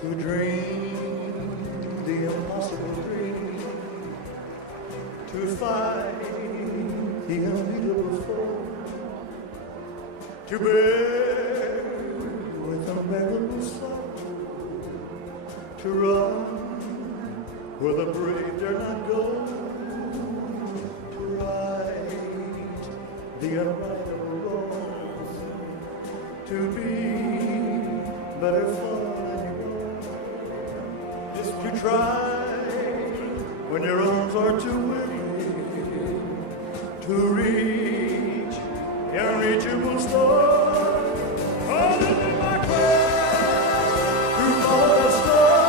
to dream the impossible dream, to fight the unbeatable foe, to bear with unbearable sorrow, to run where the brave dare not go, to right the unrightable wrongs, to be better far than you are, to try when your arms are too weary, to reach the unreachable star. Oh, this is my quest to follow the star,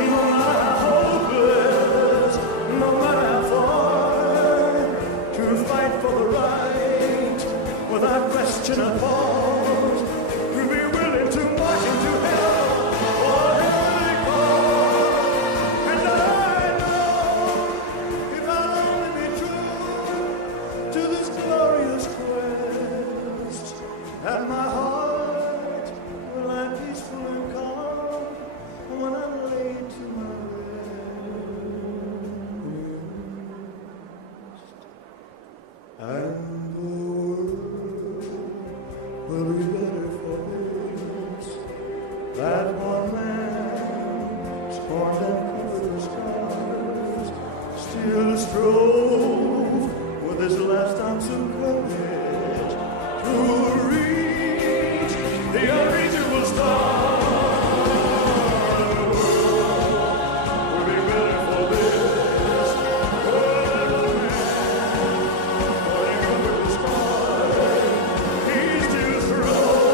no matter how hopeless, no matter how far, to fight for the right without question or pause, to be willing to march into hell or heavenly call. And I know if I'll only be true to this glorious quest, that my heart will lie peaceful and calm when I'm laid to my rest. And the world will be better for this, that one man, torn and covered with scars, still strove with his last ounce of courage to reach the unreachable star. The world will be better for this, that one man, torn and covered with scars, he still strove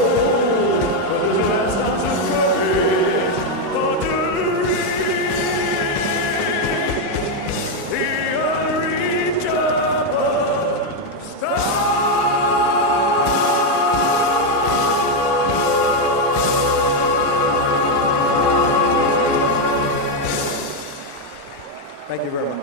with his last ounce of courage to reach the unreachable star. Thank you very much.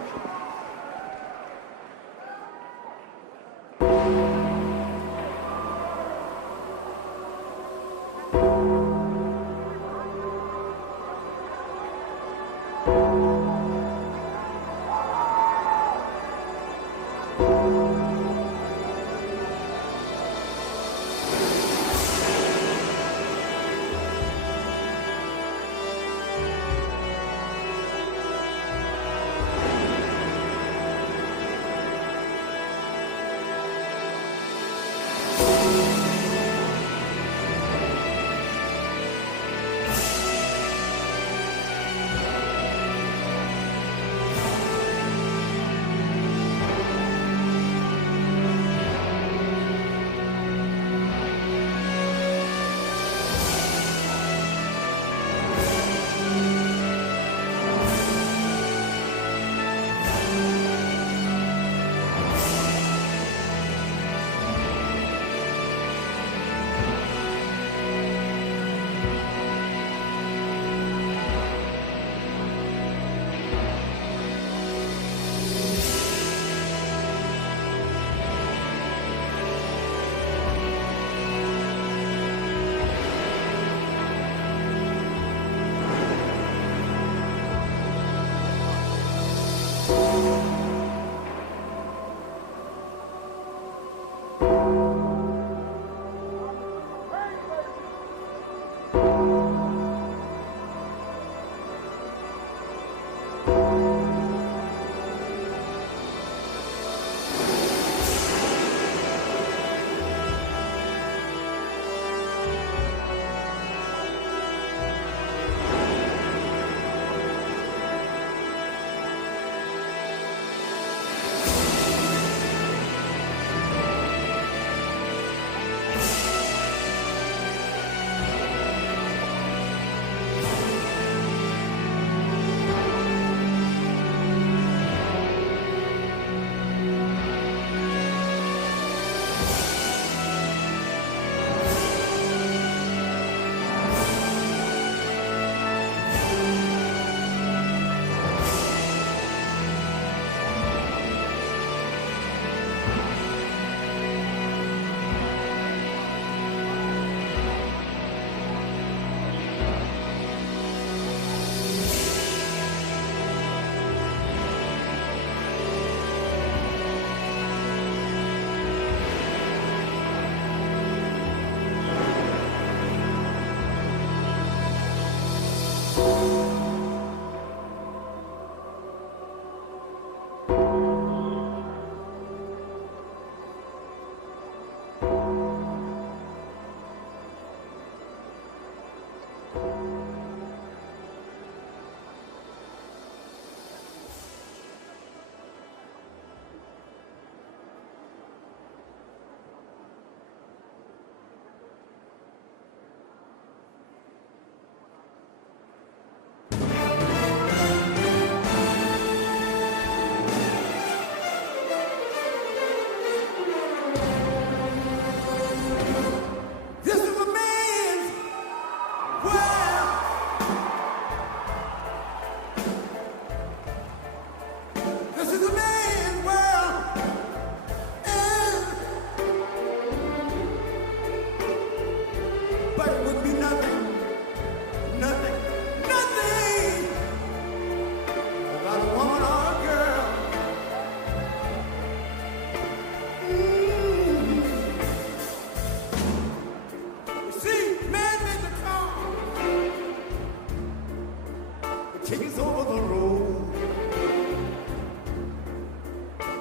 take us over the road.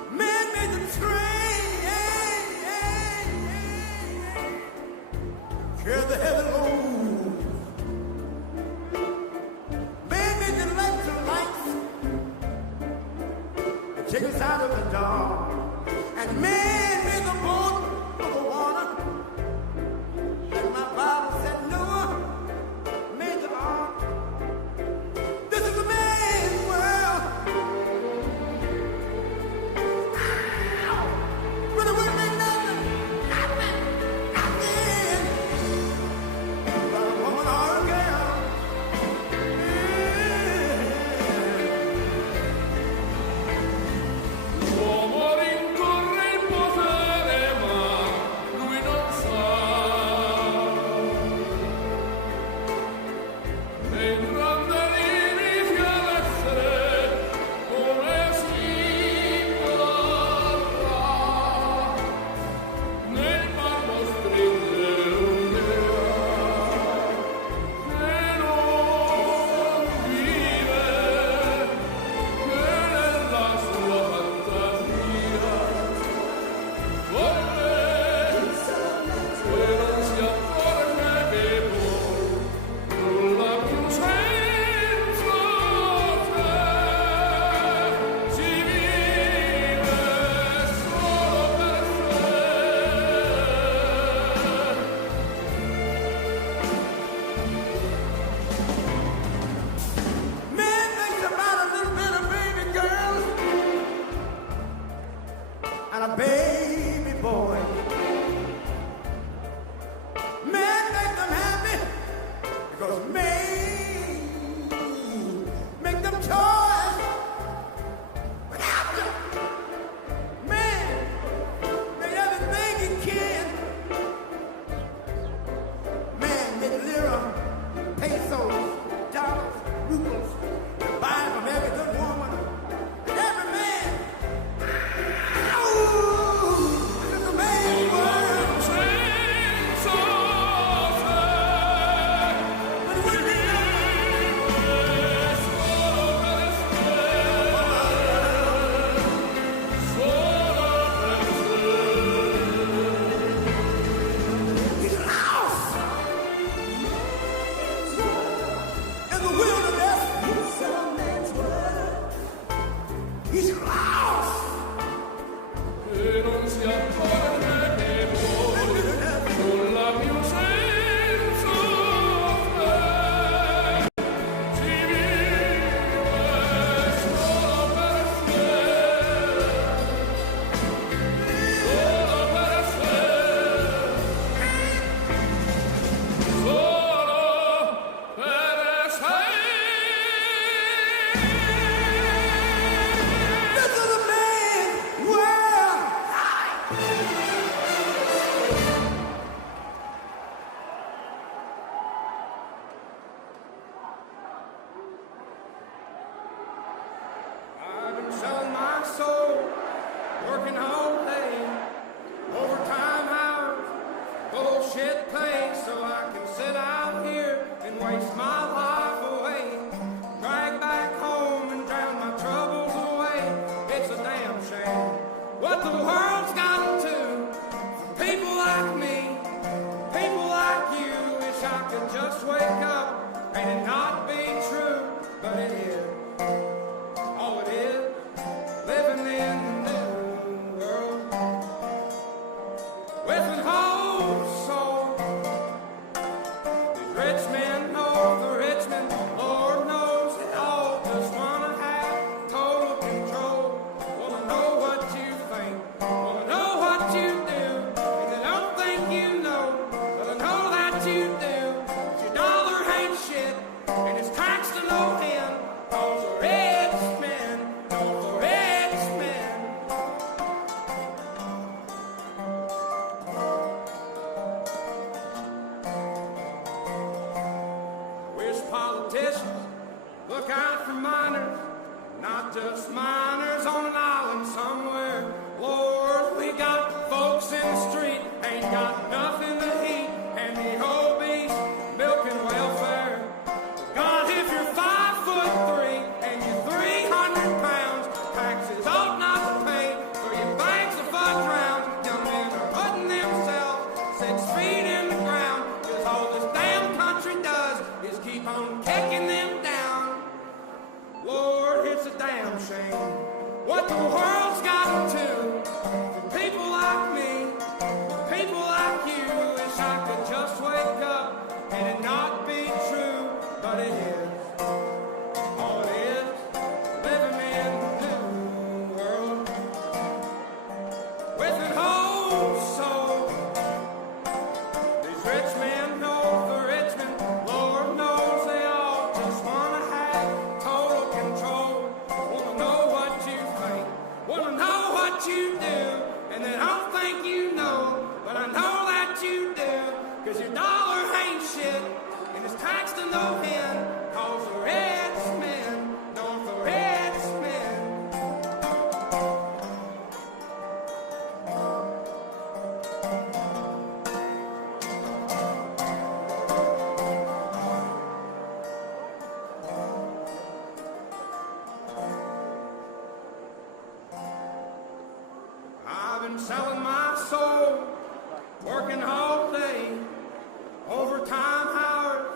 Man made the train, carry the heavy load. Man made the lights, take us out of the dark. And man made the boat for the water. And my Bible said Noah made the ark. This is a man's world. Ow! But it wouldn't make nothing. But a woman or a girl. L'uomo rincorre il potere, ma lui non sa. Nei grandi inizia ad essere come singolare. Nel marmo stringe un'idea che non vive, che nella sua fantasia vorrebbe che non si accorge che poi nulla più senza te si vive solo per sé. Man thinks about a little bit of baby girls and a baby boy. Man make them happy because man make them toys. But after man made everything he can. Man made lira, pesos, dollars, rubles, and buy from every good woman and every man. Ow! This is a man's world. Senza te But it wouldn't be solo per He's lost in the wilderness. He's lost. e non si accorge che poi nulla più senza te si vive solo per sé, solo per sé, solo per sé. This is a man's world. I've been selling my soul, working all day, overtime hours, bullshit pay, so I can sit out here and waste my life away. Drag back home and drown my troubles away. It's a damn shame what the world's gotten to for people like me, people like you. Wish I could just wake up and it not be true, but it is. All it is, living in the new world with an whole soul. These rich men know the rich men, Lord knows they all just wanna have total control. Wanna know what you think, wanna know what you do, and they don't think you know, but I know that you do. 'Cause your dollar ain't shit, and it's taxed to no end. 'Cause the rich men know the rich men. Wish politicians look out for minors, not just minors on an island somewhere. Lord, we got folks in the street, ain't got nothing to eat, and the obese milking welfare. God, if you're 5'3" The world's got to. People like me, people like you. Wish I could just wake up and it not be true, but it is. All it is, living in the new world with an whole soul. These rich men know the rich men, Lord knows they all just wanna have total control. Wanna know what you think, wanna know what you do, and they don't think you know, but I know that you do, 'cause your dollar ain't shit, and it's taxed to no end, 'cause the rich men know the rich men. I've been selling my soul, working all day, overtime hours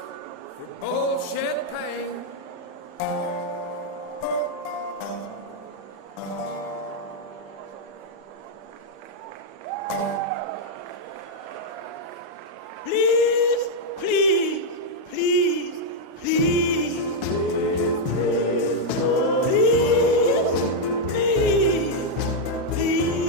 for bullshit pay. Please, please, please, please. Please, please, please.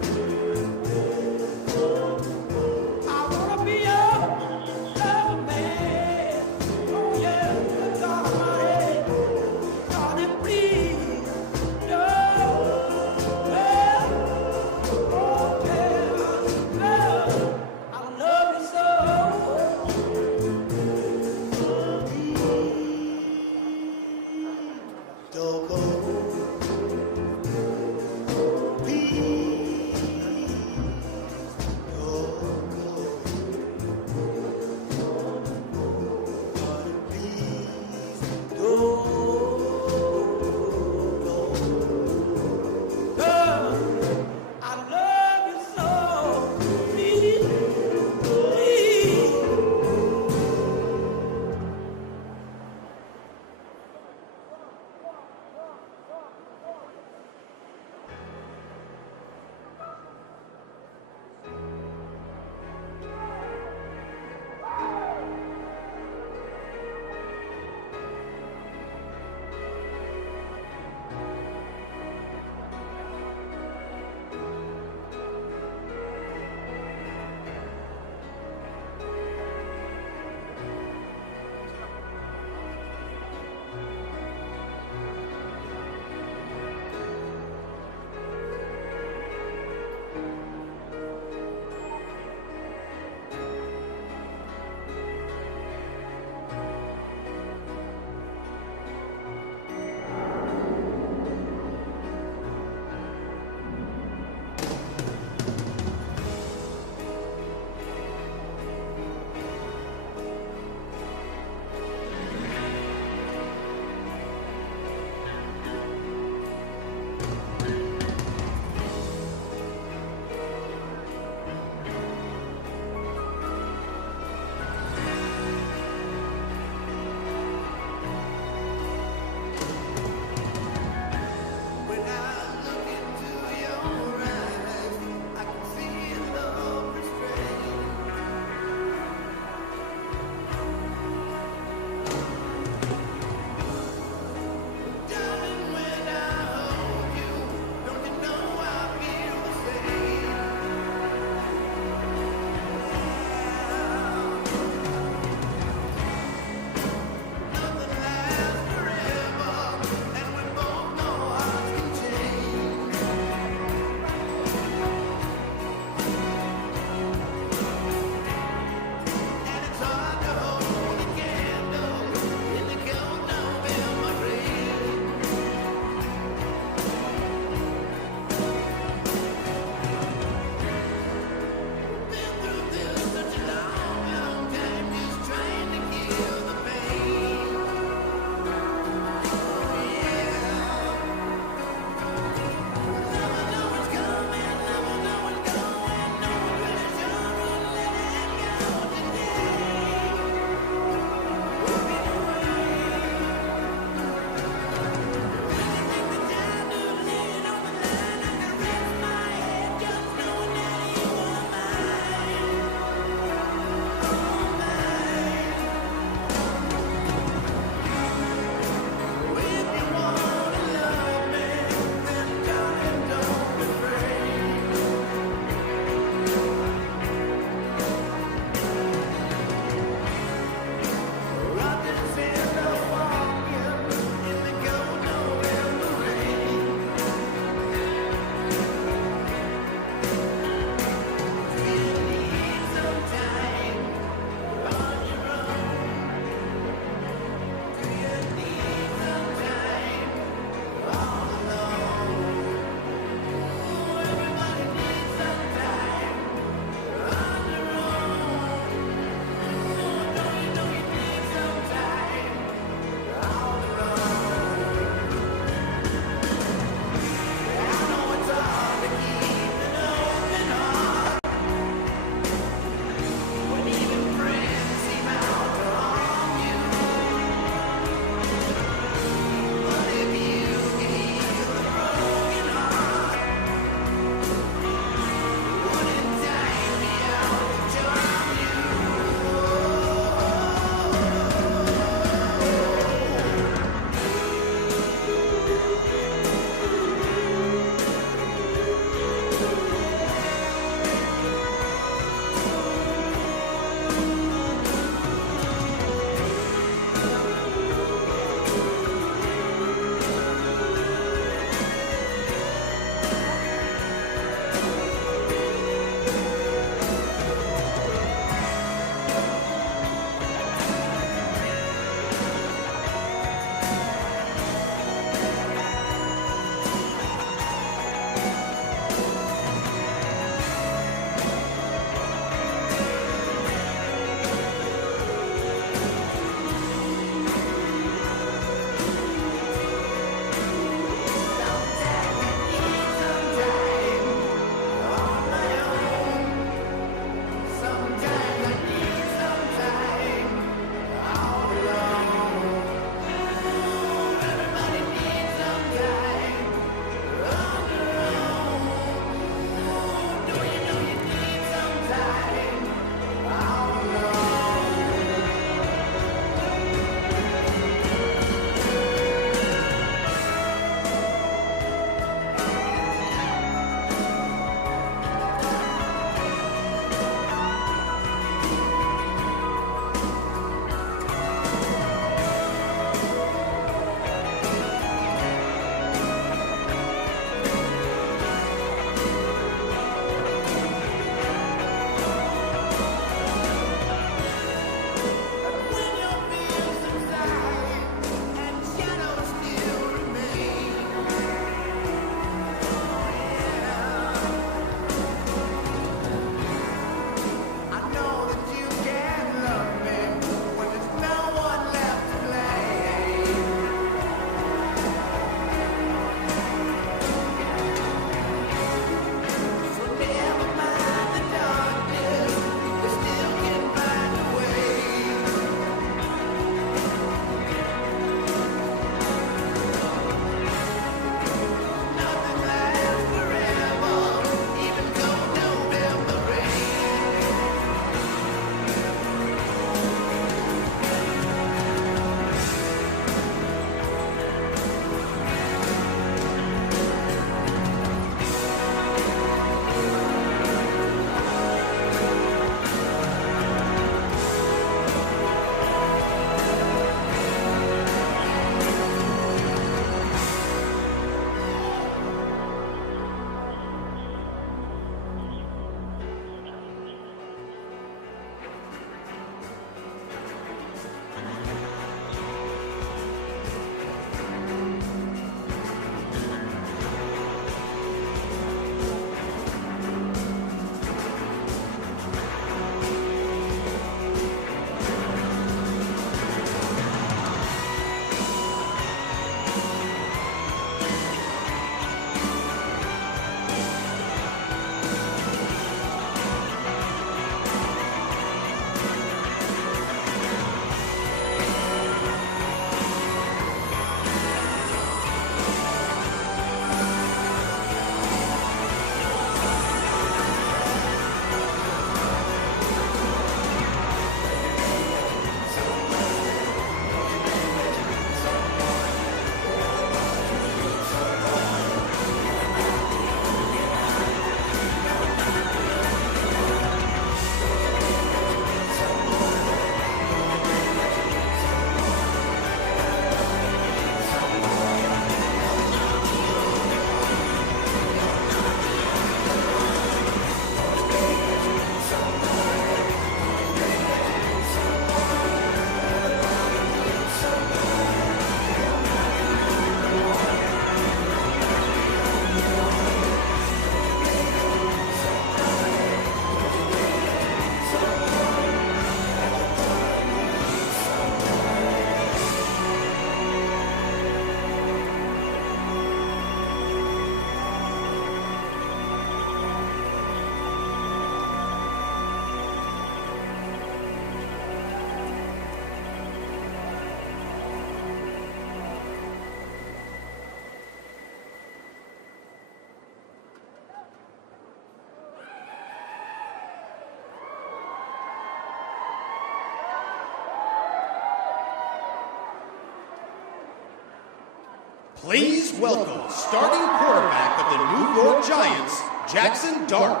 Please welcome starting quarterback of the New York Giants, Jackson Dart.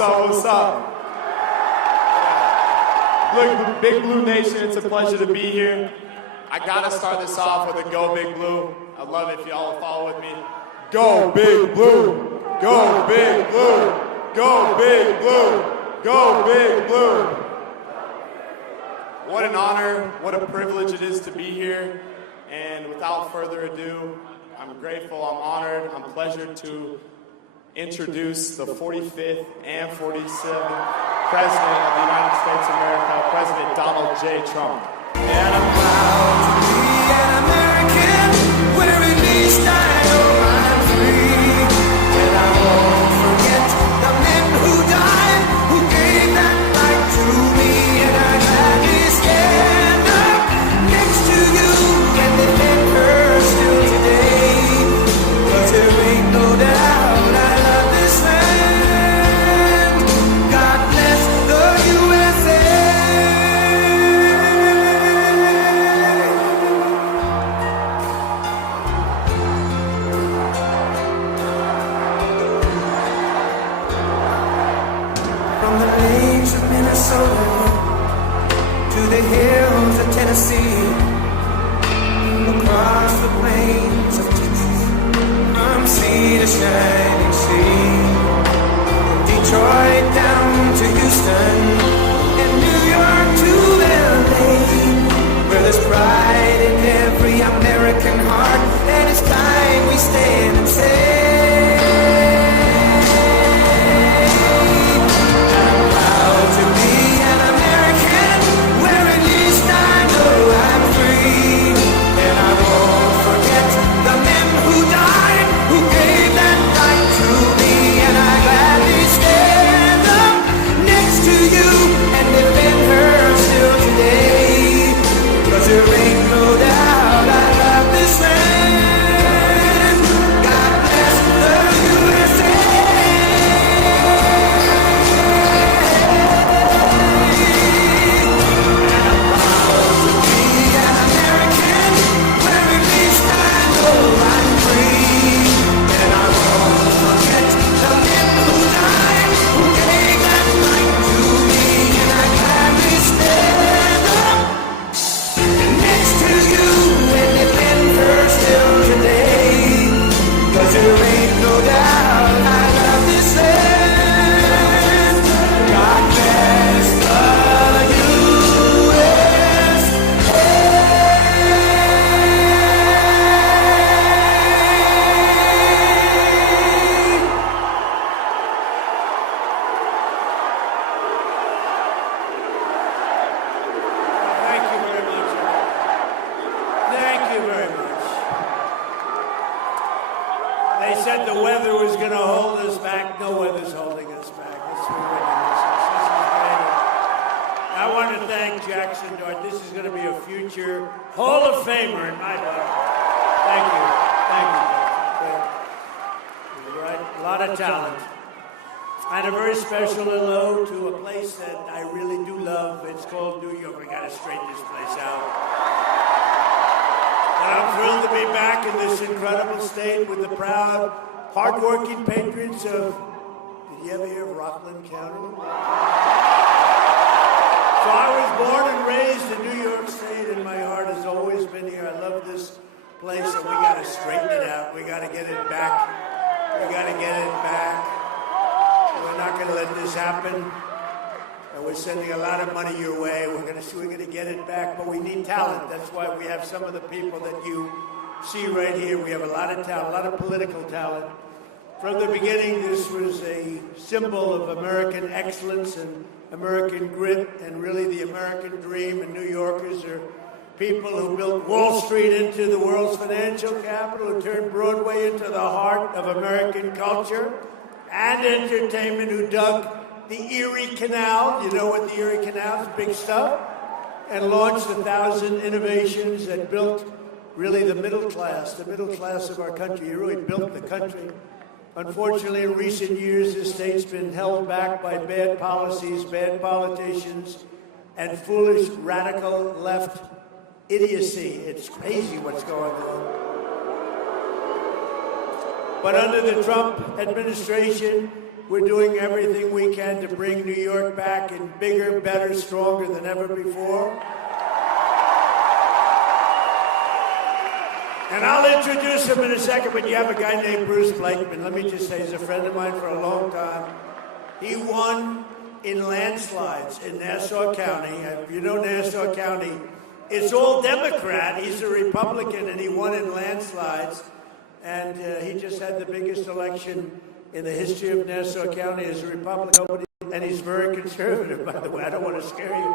What's up? Look, Big Blue Nation, it's a pleasure to be here. I gotta start this off with a Go Big Blue. I'd love it if y'all will follow with me. Go Big Blue! Go Big Blue! Go Big Blue! Go Big Blue! What an honor, what a privilege it is to be here. And without further ado, I'm grateful, I'm honored, I'm pleasured to introduce the 45th and 47th President of the United States of America, President Donald J. Trump. And I'm proud to be an American, where at least I know I'm free. And I won't forget the men who died, who gave that right to me. And I gladly stand up next to you and defend her still today. 'Cause there ain't no doubt I love this land. God bless the USA. From the lakes of Minnesota to the hills of Tennessee, across the plains of Texas, from sea to shining sea, Detroit down to Houston, and New York to LA, where there's pride in every American heart, and it's time we stand and say, I'm proud to be an American, where at least I know I'm free, and I won't forget the men who died, who gave that right to me, and I gladly stand up next to you and defend her still today. 'Cause there ain't no doubt I love this land. God bless the USA. Be an American, where at least I know I'm free, and I won't forget the men who died, who gave that right to me, and I gladly stand up next to you and defend her still today. 'Cause there ain't no doubt I love this land. God bless the Thank you very much. Thank you very much. They said the weather was going to hold us back. No weather's holding us back. This is great. I want to thank Jackson Dart. This is going to be a future Hall of Famer in my book. Thank you. Thank you. You're right. A lot of talent. And a very special hello to a place that I really do love. It's called New York. We got to straighten this place out. And I'm thrilled to be back in this incredible state with the proud, hardworking patriots of, did you ever hear of Rockland County? So I was born and raised in New York State, and my heart has always been here. I love this place, and we got to straighten it out. We got to get it back. We got to get it back. We're not going to let this happen. And we're sending a lot of money your way. We're going to get it back, but we need talent. That's why we have some of the people that you see right here. We have a lot of talent, a lot of political talent. From the beginning, this was a symbol of American excellence and American grit, and really the American dream. And New Yorkers are people who built Wall Street into the world's financial capital, who turned Broadway into the heart of American culture. and entertainment who dug the Erie Canal. You know what the Erie Canal is, big stuff. And launched 1,000 innovations that built really the middle class of our country. He really built the country. Unfortunately, in recent years, this state's been held back by bad policies, bad politicians, and foolish radical left idiocy. It's crazy what's going on. But under the Trump administration, we're doing everything we can to bring New York back in bigger, better, stronger than ever before. And I'll introduce him in a second, but you have a guy named Bruce Blakeman. Let me just say, he's a friend of mine for a long time. He won in landslides in Nassau County. If you know Nassau County, it's all Democrat. He's a Republican, and he won in landslides. And he just had the biggest election in the history of Nassau County as a Republican. And he's very conservative, by the way. I don't want to scare you.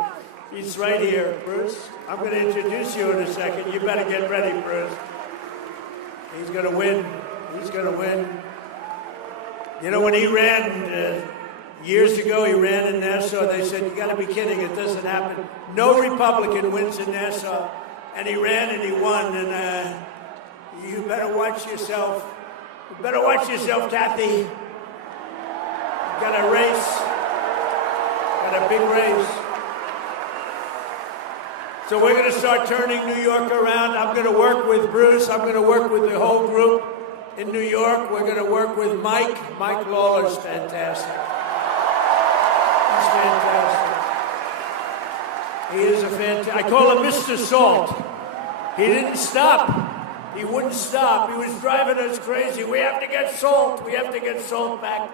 He's right here, Bruce. I'm going to introduce you in a second. You better get ready, Bruce. He's going to win. He's going to win. You know, when he ran years ago, he ran in Nassau. They said, you got to be kidding. It doesn't happen. No Republican wins in Nassau. And he ran and he won. And you better watch yourself. You better watch yourself, Kathy. You got a race. Got a big race. So we're going to start turning New York around. I'm going to work with Bruce. I'm going to work with the whole group in New York. We're going to work with Mike. Mike Lawler's fantastic. He's fantastic. He is a fantastic. I call him Mr. Salt. He didn't stop. He wouldn't stop. He was driving us crazy. We have to get salt. We have to get salt back.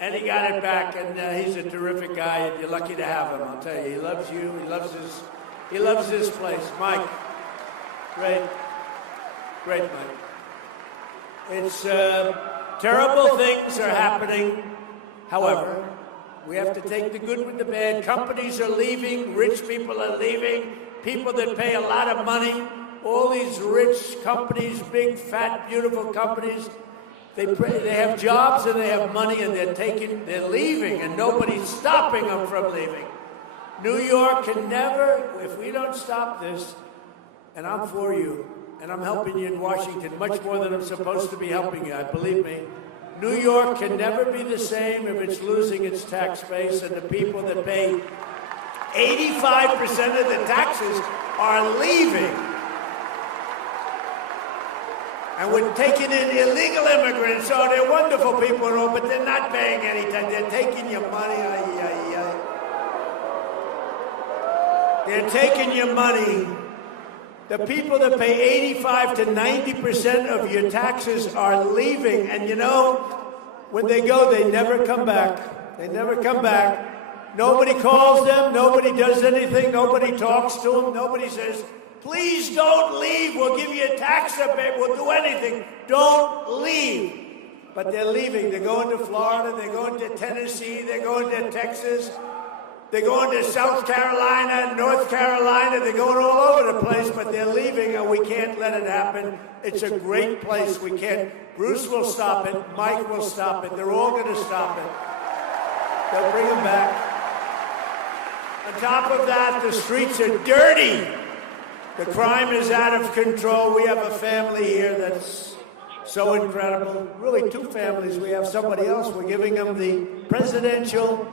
And he got it back. And he's a terrific guy. And you're lucky to have him. I'll tell you. He loves you. He loves this place. Mike. Great, Mike. It's terrible things are happening. However, we have to take the good with the bad. Companies are leaving. Rich people are leaving. People that pay a lot of money. All these rich companies, big, fat, beautiful companies, they have jobs and they have money and they're leaving, and nobody's stopping them from leaving. New York can never, if we don't stop this, and I'm for you, and I'm helping you in Washington much more than I'm supposed to be helping you, believe me. New York can never be the same if it's losing its tax base, and the people that pay 85% of the taxes are leaving. And we're taking in illegal immigrants. Oh, they're wonderful people and all, but they're not paying any tax. They're taking your money. They're taking your money. The people that pay 85 to 90% of your taxes are leaving. And you know, when they go, they never come back. They never come back. Nobody calls them. Nobody does anything. Nobody talks to them. Nobody says, please don't leave. We'll give you a tax rebate. We'll do anything. Don't leave. But they're leaving. They're going to Florida. They're going to Tennessee. They're going to Texas. They're going to South Carolina, North Carolina. They're going all over the place, but they're leaving, and we can't let it happen. It's a great place. We can't. Bruce will stop it. Mike will stop it. They're all going to stop it. They'll bring them back. On top of that, the streets are dirty. The crime is out of control. We have a family here that's so incredible. Really, two families. We have somebody else. We're giving them the Presidential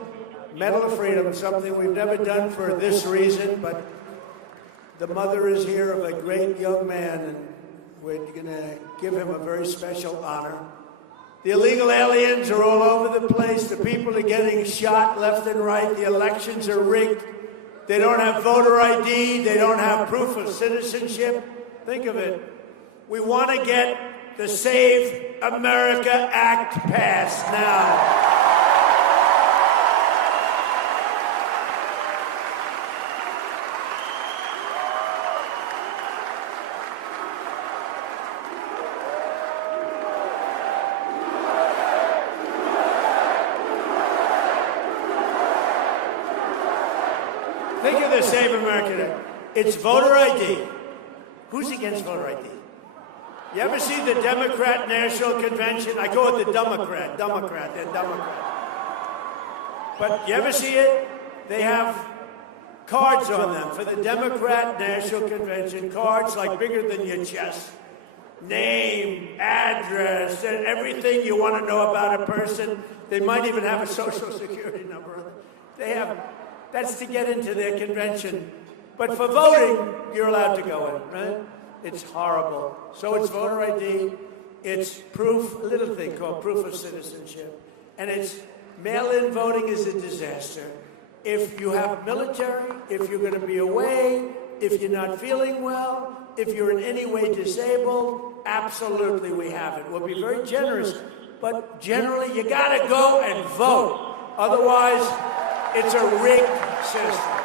Medal of Freedom, something we've never done for this reason, but the mother is here of a great young man, and we're going to give him a very special honor. The illegal aliens are all over the place. The people are getting shot left and right. The elections are rigged. They don't have voter ID. They don't have proof of citizenship. Think of it. We want to get the Save America Act passed now. Think of the Save America Act. It's voter ID. Who's against voter ID? You ever see the Democrat National Convention? I call it the Democrat, they're Democrat. But you ever see it? They have cards on them for the Democrat National Convention, cards like bigger than your chest. Name, address, and everything you want to know about a person. They might even have a social security number on it. That's to get into their convention. But for voting, you're allowed to go in, right? It's horrible. So it's voter ID, it's proof, a little thing called proof of citizenship. And it's mail-in voting is a disaster. If you have military, if you're going to be away, if you're not feeling well, if you're in any way disabled, absolutely we have it. We'll be very generous, but generally you got to go and vote. Otherwise, it's a rigged system.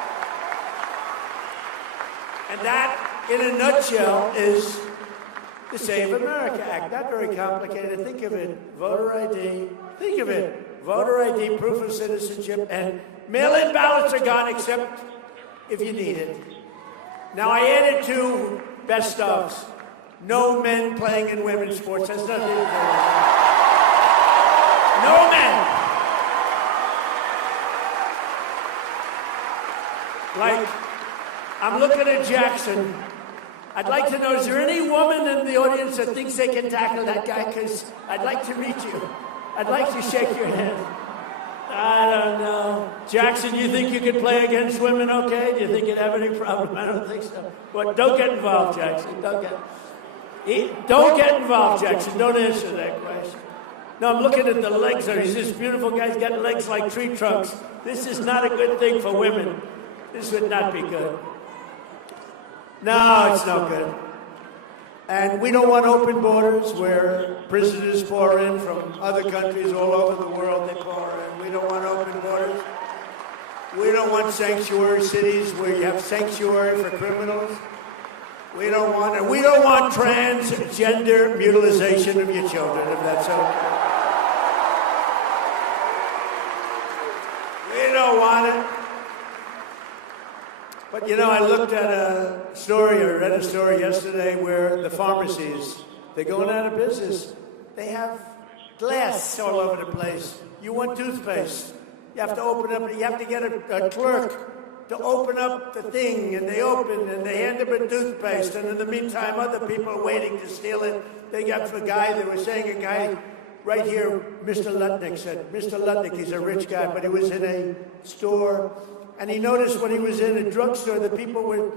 And that, in a nutshell, is the Save America Act. Not very complicated. Think of it. Voter ID. Think of it. Voter ID, proof of citizenship, and mail-in ballots are gone except if you need it. Now, I added 2 best ofs. No men playing in women's sports. That's nothing to do with it. No men. Like, I'm looking at Jackson. I'd like to know, is there any woman in the audience that thinks they can tackle that guy? Because I'd like to meet you. I'd like to shake your hand. I don't know. Jackson, you think you could play against women okay? Do you think you'd have any problem? I don't think so. But don't get involved, Jackson. Don't get involved, Jackson. Don't answer that question. No, I'm looking at the legs. He's this beautiful guy. He's got legs like tree trunks. This is not a good thing for women. This would not be good. No, it's no good. And we don't want open borders where prisoners pour in from other countries all over the world. They pour in. We don't want open borders. We don't want sanctuary cities where you have sanctuary for criminals. We don't want it. We don't want transgender mutilization of your children, if that's okay. We don't want it. But, you know, I looked at a story, or read a story yesterday where the pharmacies, they're going out of business. They have glass all over the place. You want toothpaste. You have to open up, you have to get a clerk to open up the thing, and they open, and they hand them a toothpaste, and in the meantime, other people are waiting to steal it. They got the guy, they were saying a guy right here, Mr. Lutnick said, Mr. Lutnick, he's a rich guy, but he was in a store, and he noticed when he was in a drugstore, the people were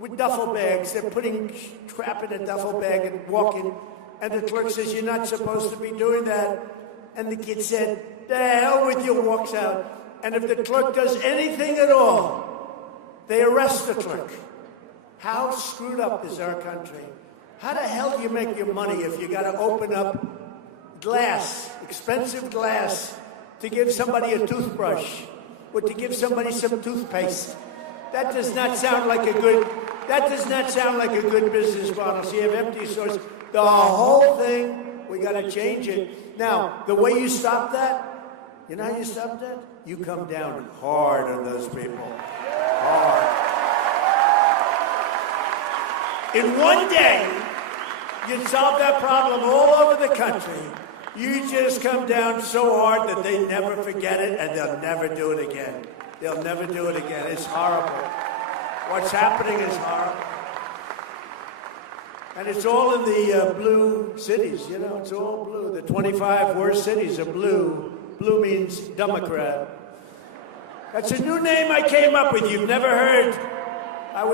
with duffel bags. They're putting crap in a duffel bag and walking. And the clerk says, you're not supposed to be doing that. And the kid said, the hell with you, walks out. And if the clerk does anything at all, they arrest the clerk. How screwed up is our country? How the hell do you make your money if you got to open up glass, expensive glass, to give somebody a toothbrush? Or to give somebody some toothpaste? That does not sound like a good. That does not sound like a good business model. So you have empty stores. The whole thing, we got to change it. Now, the way you stop that, you know how you stop that? You come down hard on those people. Hard. In one day, you'd solve that problem all over the country. You just come down so hard that they never forget it, and they'll never do it again. They'll never do it again. It's horrible. What's happening is horrible. And it's all in the blue cities, you know, it's all blue. The 25 worst cities are blue. Blue means Democrat. That's a new name I came up with. You've never heard. I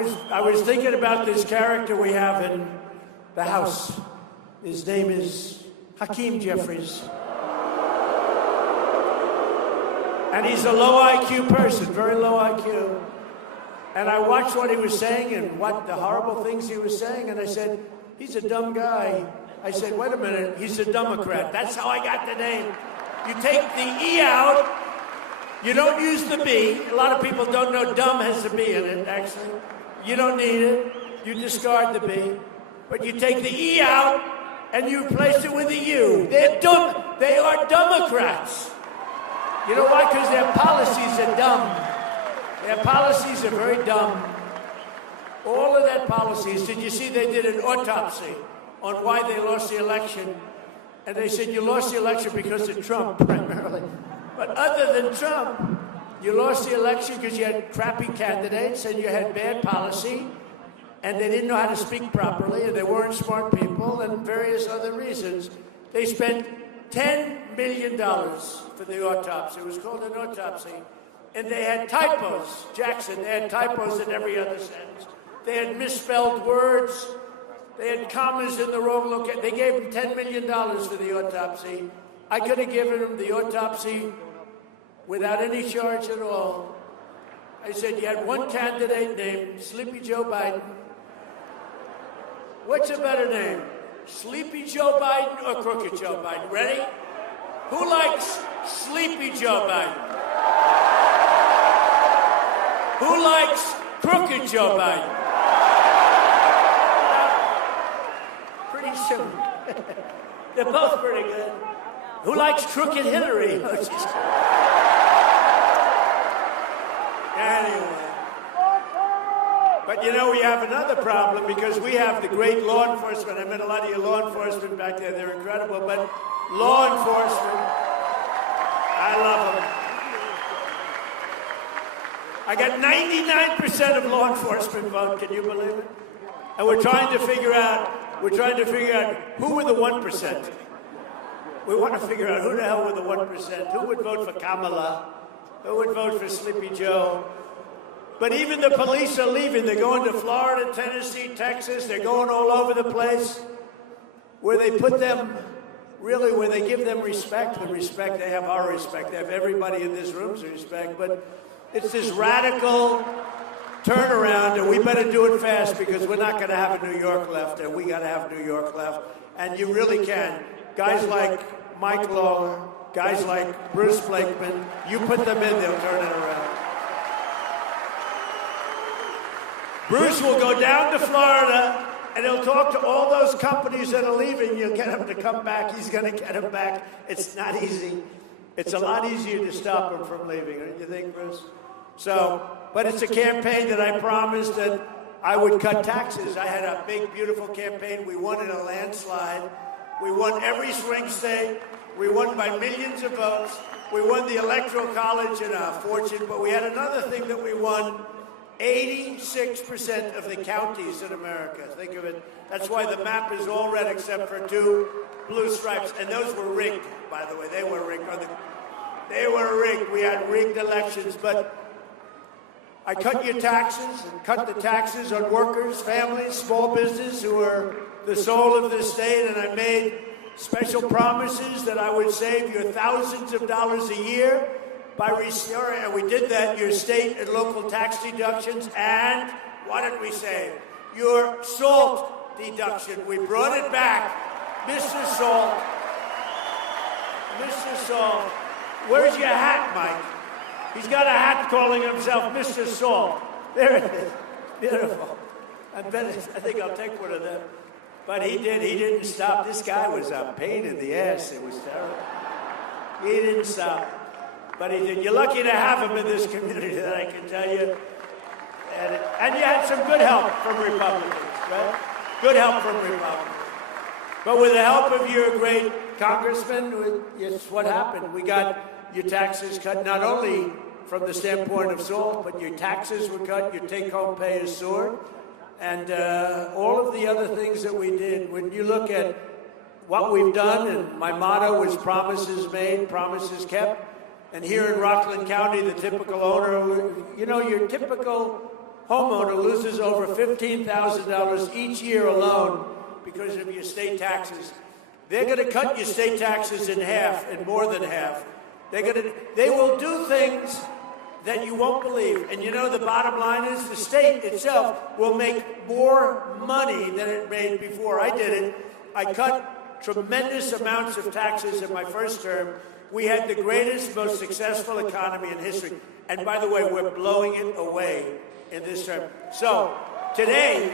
was thinking about this character we have in the House. His name is Hakeem Jeffries. And he's a low IQ person, very low IQ. And I watched what he was saying and what the horrible things he was saying, and I said, he's a dumb guy. I said, wait a minute, he's a Democrat. That's how I got the name. You take the E out, you don't use the B. A lot of people don't know dumb has the B in it, actually. You don't need it. You discard the B. But you take the E out, and you replace it with a U. They're dumb. They are Democrats. You know why? Because their policies are dumb. Their policies are very dumb. All of their policies. Did you see they did an autopsy on why they lost the election. And they said, you lost the election because of Trump, primarily. But other than Trump, you lost the election because you had crappy candidates and you had bad policy, and they didn't know how to speak properly, and they weren't smart people, and various other reasons. They spent $10 million for the autopsy. It was called an autopsy. And they had typos, Jackson, they had typos in every other sentence. They had misspelled words. They had commas in the wrong location. They gave him $10 million for the autopsy. I could have given him the autopsy without any charge at all. I said, you had one candidate named Sleepy Joe Biden. What's a better name? Sleepy Joe Biden or Crooked Joe Biden? Ready? Who likes Sleepy Joe Biden? Who likes Crooked Joe Biden? Pretty simple. They're both pretty good. Who likes Crooked Hillary? Anyway. But you know, we have another problem because we have the great law enforcement. I met a lot of your law enforcement back there. They're incredible. But law enforcement, I love them. I got 99% of law enforcement vote. Can you believe it? And we're trying to figure out who were the 1%. We want to figure out who the hell were the 1%. Who would vote for Kamala? Who would vote for Sleepy Joe? But even the police are leaving. They're going to Florida, Tennessee, Texas. They're going all over the place where they put them, really, where they give them respect. The respect, they have our respect. They have everybody in this room's respect. But it's this radical turnaround, and we better do it fast because we're not going to have a New York left, and we got to have New York left. And you really can. Guys like Mike Lawler, guys like Bruce Blakeman, you put them in, they'll turn it around. Bruce will go down to Florida, and he'll talk to all those companies that are leaving. You'll get them to come back. He's going to get them back. It's not easy. It's a lot easier to stop them from leaving, don't you think, Bruce? So, but it's a campaign that I promised that I would cut taxes. I had a big, beautiful campaign. We won in a landslide. We won every swing state. We won by millions of votes. We won the Electoral College in a fortune, but we had another thing that we won. 86% of the counties in America. Think of it. That's why the map is all red except for 2 blue stripes. And those were rigged, by the way. They were rigged. They were rigged. We had rigged elections. But I cut your taxes and cut the taxes on workers, families, small business who are the soul of this state. And I made special promises that I would save you thousands of dollars a year by restoring, and we did that, your state and local tax deductions, and what did we save? Your SALT deduction. We brought it back. Mr. Salt. Mr. Salt. Where's your hat, Mike? He's got a hat calling himself Mr. Salt. There it is. Beautiful. I think I'll take one of them. But he didn't stop. This guy was a pain in the ass. It was terrible. He didn't stop. But he did. You're lucky to have him in this community, that I can tell you. And you had some good help from Republicans, right? Good help from Republicans. But with the help of your great congressman, it's what happened. We got your taxes cut, not only from the standpoint of SALT, but your taxes were cut, your take-home pay is soared, and all of the other things that we did. When you look at what we've done, and my motto is promises made, promises kept. And here in Rockland County, the typical owner, you know, your typical homeowner loses over $15,000 each year alone because of your state taxes. They're going to cut your state taxes in half, and more than half. They will do things that you won't believe. And you know, the bottom line is the state itself will make more money than it made before. I did it. I cut tremendous amounts of taxes in my first term. We had the greatest, most successful economy in history. And by the way, we're blowing it away in this term. So today,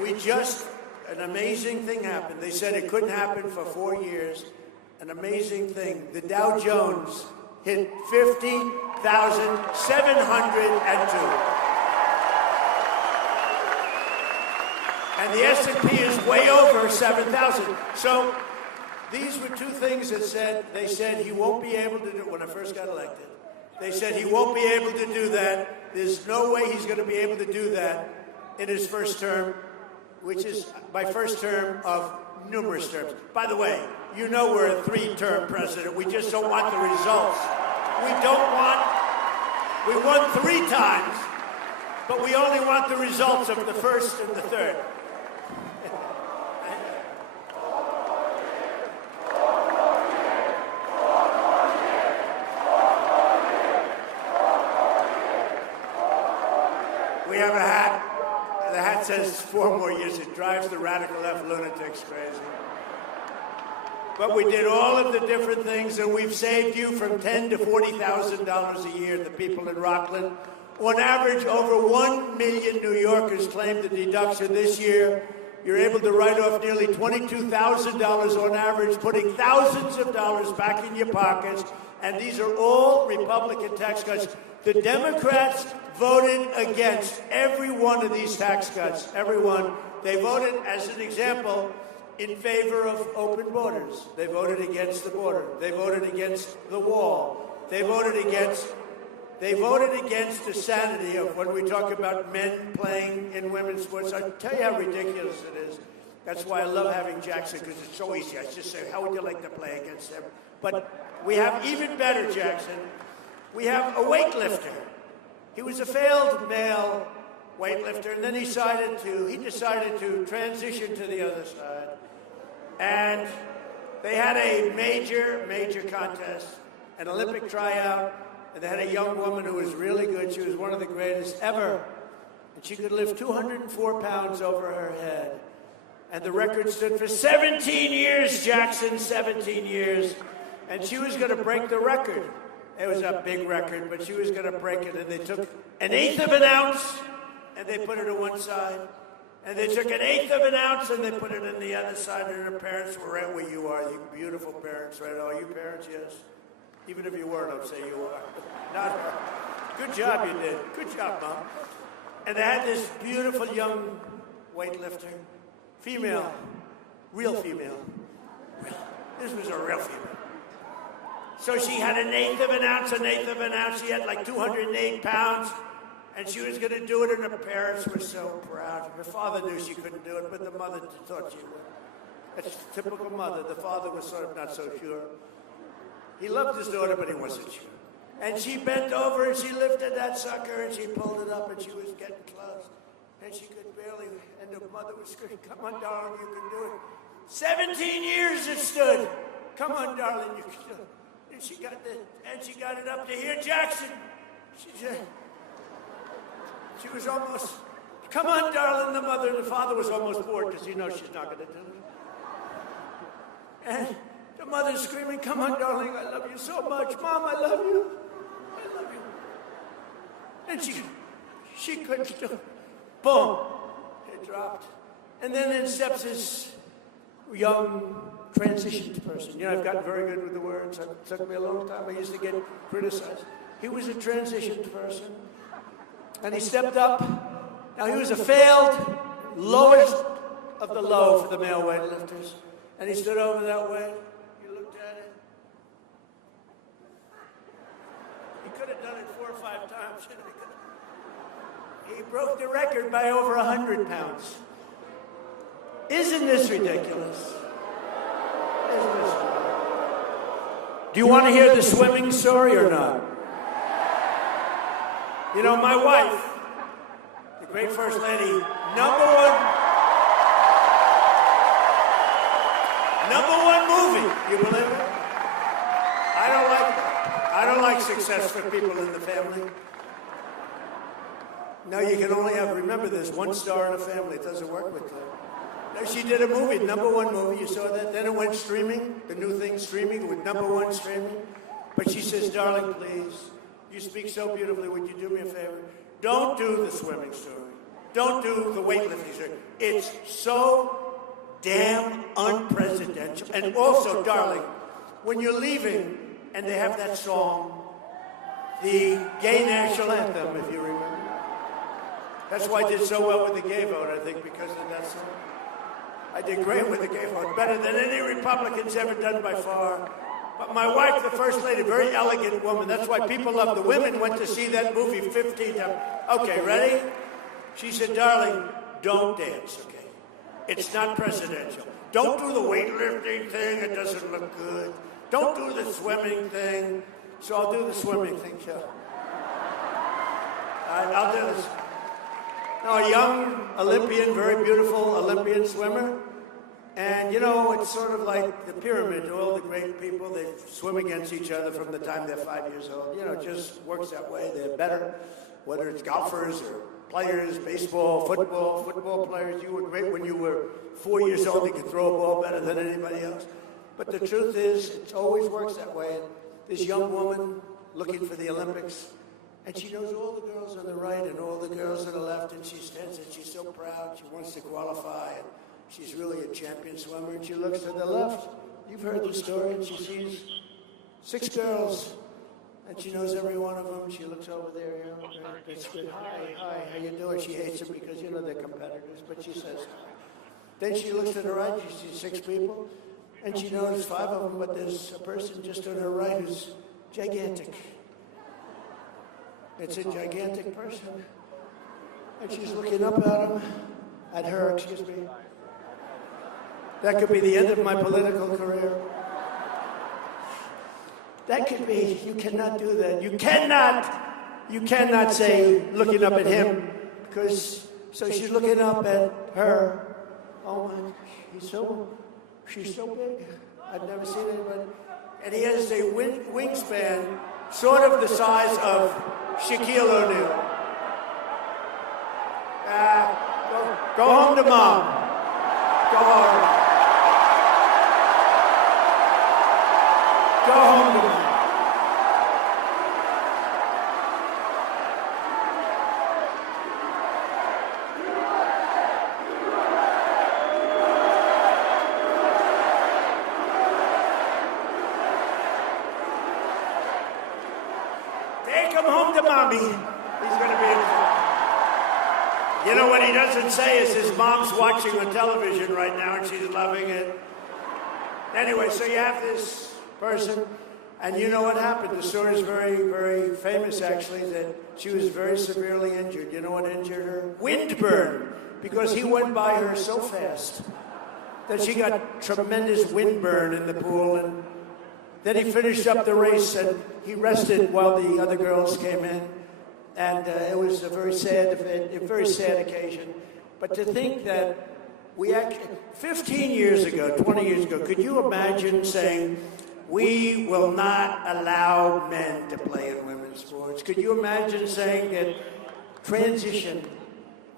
we just, an amazing thing happened. They said it couldn't happen for 4 years. An amazing thing. The Dow Jones hit 50,702. And the S&P is way over 7,000. So these were two things that they said he won't be able to do when I first got elected. They said he won't be able to do that. There's no way he's going to be able to do that in his first term, which is my first term of numerous terms. By the way, you know we're a 3-term president. We just don't want the results. We won 3 times, but we only want the results of the first and the third. We have a hat. The hat says 4 more years. It drives the radical left lunatics crazy. But we did all of the different things, and we've saved you from $10,000 to $40,000 a year, the people in Rockland. On average, over 1 million New Yorkers claimed the deduction this year. You're able to write off nearly $22,000 on average, putting thousands of dollars back in your pockets. And these are all Republican tax cuts. The Democrats voted against every one of these tax cuts, every one. They voted, as an example, in favor of open borders. They voted against the border. They voted against the wall. They voted against the sanity of when we talk about men playing in women's sports. I'll tell you how ridiculous it is. That's why I love having Jackson, because it's so easy. I just say, how would you like to play against them? But we have even better, Jackson. We have a weightlifter. He was a failed male weightlifter, and then he decided to transition to the other side. And they had a major contest, an Olympic tryout, and they had a young woman who was really good. She was one of the greatest ever. And she could lift 204 pounds over her head. And the record stood for 17 years, Jackson, 17 years. And she was going to break the record. It was a big record, but she was going to break it. And they took 1/8 of an ounce, and they put it on one side. And they took 1/8 of an ounce, and they put it on the other side. And her parents were right where you are. You beautiful parents, right? Are you parents? Yes. Even if you weren't, I'd say you are. Not her. Good job you did. Good job, Mom. And they had this beautiful young weightlifter. Female. Real female. This was a real female. So she had 1/8 of an ounce, 1/8 of an ounce. She had like 208 pounds. And she was going to do it, and her parents were so proud. Her father knew she couldn't do it, but the mother thought she would. That's typical mother. The father was sort of not so sure. He loved his daughter, but he wasn't sure. And she bent over, and she lifted that sucker, and she pulled it up, and she was getting close. And she could barely, and the mother was screaming, "Come on, darling, you can do it." 17 years it stood. "Come on, darling, you can do it." And she got it up to here, Jackson. She was almost, "Come on, darling." The mother and the father was almost bored because he knows she's not going to do it. And the mother's screaming, "Come on, darling, I love you so much. Mom, I love you. I love you." And she couldn't do it. Boom. It dropped. And then steps this young transitioned person. You know, I've gotten very good with the words. It took me a long time. I used to get criticized. He was a transitioned person. And he stepped up. Now, he was a failed, lowest of the low for the male weightlifters. And he stood over that way. He looked at it. He could have done it 4 or 5 times. He broke the record by over 100 pounds. Isn't this ridiculous? Isn't this ridiculous? Do you want to hear the swimming story or not? You know, my wife, the great First Lady, number one movie. You believe it? I don't like that. I don't like success for people in the family. No, you can only have, remember, there's one star in a family. It doesn't work with that. No, she did a movie, number one movie. You saw that? Then it went streaming, the new thing streaming, with number one streaming. But she says, "Darling, please, you speak so beautifully. Would you do me a favor? Don't do the swimming story. Don't do the weightlifting story. It's so damn unpresidential. And also, darling, when you're leaving and they have that song, the gay national anthem, if you remember, That's why I did so well with the gay vote, I think, because of that song. I did great with the gay vote, better than any Republican's ever done by far. But my wife, the First Lady, very elegant woman. That's why people love the women went to see that movie 15 times. Okay, ready? She said, darling, don't dance, okay? It's not presidential. Don't do the weightlifting thing. It doesn't look good. Don't do the swimming thing. So I'll do the swimming thing, too. I'll do this. No, a young Olympian, very beautiful Olympian swimmer. And, you know, it's sort of like the pyramid. All the great people, they swim against each other from the time they're 5 years old. You know, it just works that way. They're better, whether it's golfers or players, baseball, football players. You were great when you were 4 years old. You could throw a ball better than anybody else. But the truth is, it always works that way. And this young woman looking for the Olympics, and she knows all the girls on the right and all the girls on the left, and she stands and she's so proud. She wants to qualify, and she's really a champion swimmer. And she looks to the left. You've heard the story. And she sees 6 girls, and she knows every one of them. She looks over there. You know, it's good. Hi, how you doing? She hates them because, you know, they're competitors, but she says hi. Then she looks to the right. She sees 6 people, and she knows 5 of them, but there's a person just on her right who's gigantic. It's a gigantic person. And she's looking up at him, at her, excuse me. That could be the end of my political career. That could be, you cannot do that. You cannot say, looking up at him, because, so she's looking up at her. Oh my, she's so big. I've never seen anybody. And he has a wingspan, sort of the size of Shaquille O'Neal. Go home to mom. Go home. Go home to mom. Take him home to mommy. He's going to be in trouble. You know what he doesn't say is his mom's watching the television right now and she's loving it. Anyway, so you have this person, and you know what happened. The story is very, very famous, actually, that she was very severely injured. You know what injured her? Windburn, because he went by her so fast that she got tremendous windburn in the pool, and then he finished up the race, and he rested while the other girls came in. And it was a very sad occasion. But to think that we actually, 15 years ago, 20 years ago, could you imagine saying, we will not allow men to play in women's sports? Could you imagine saying that transition?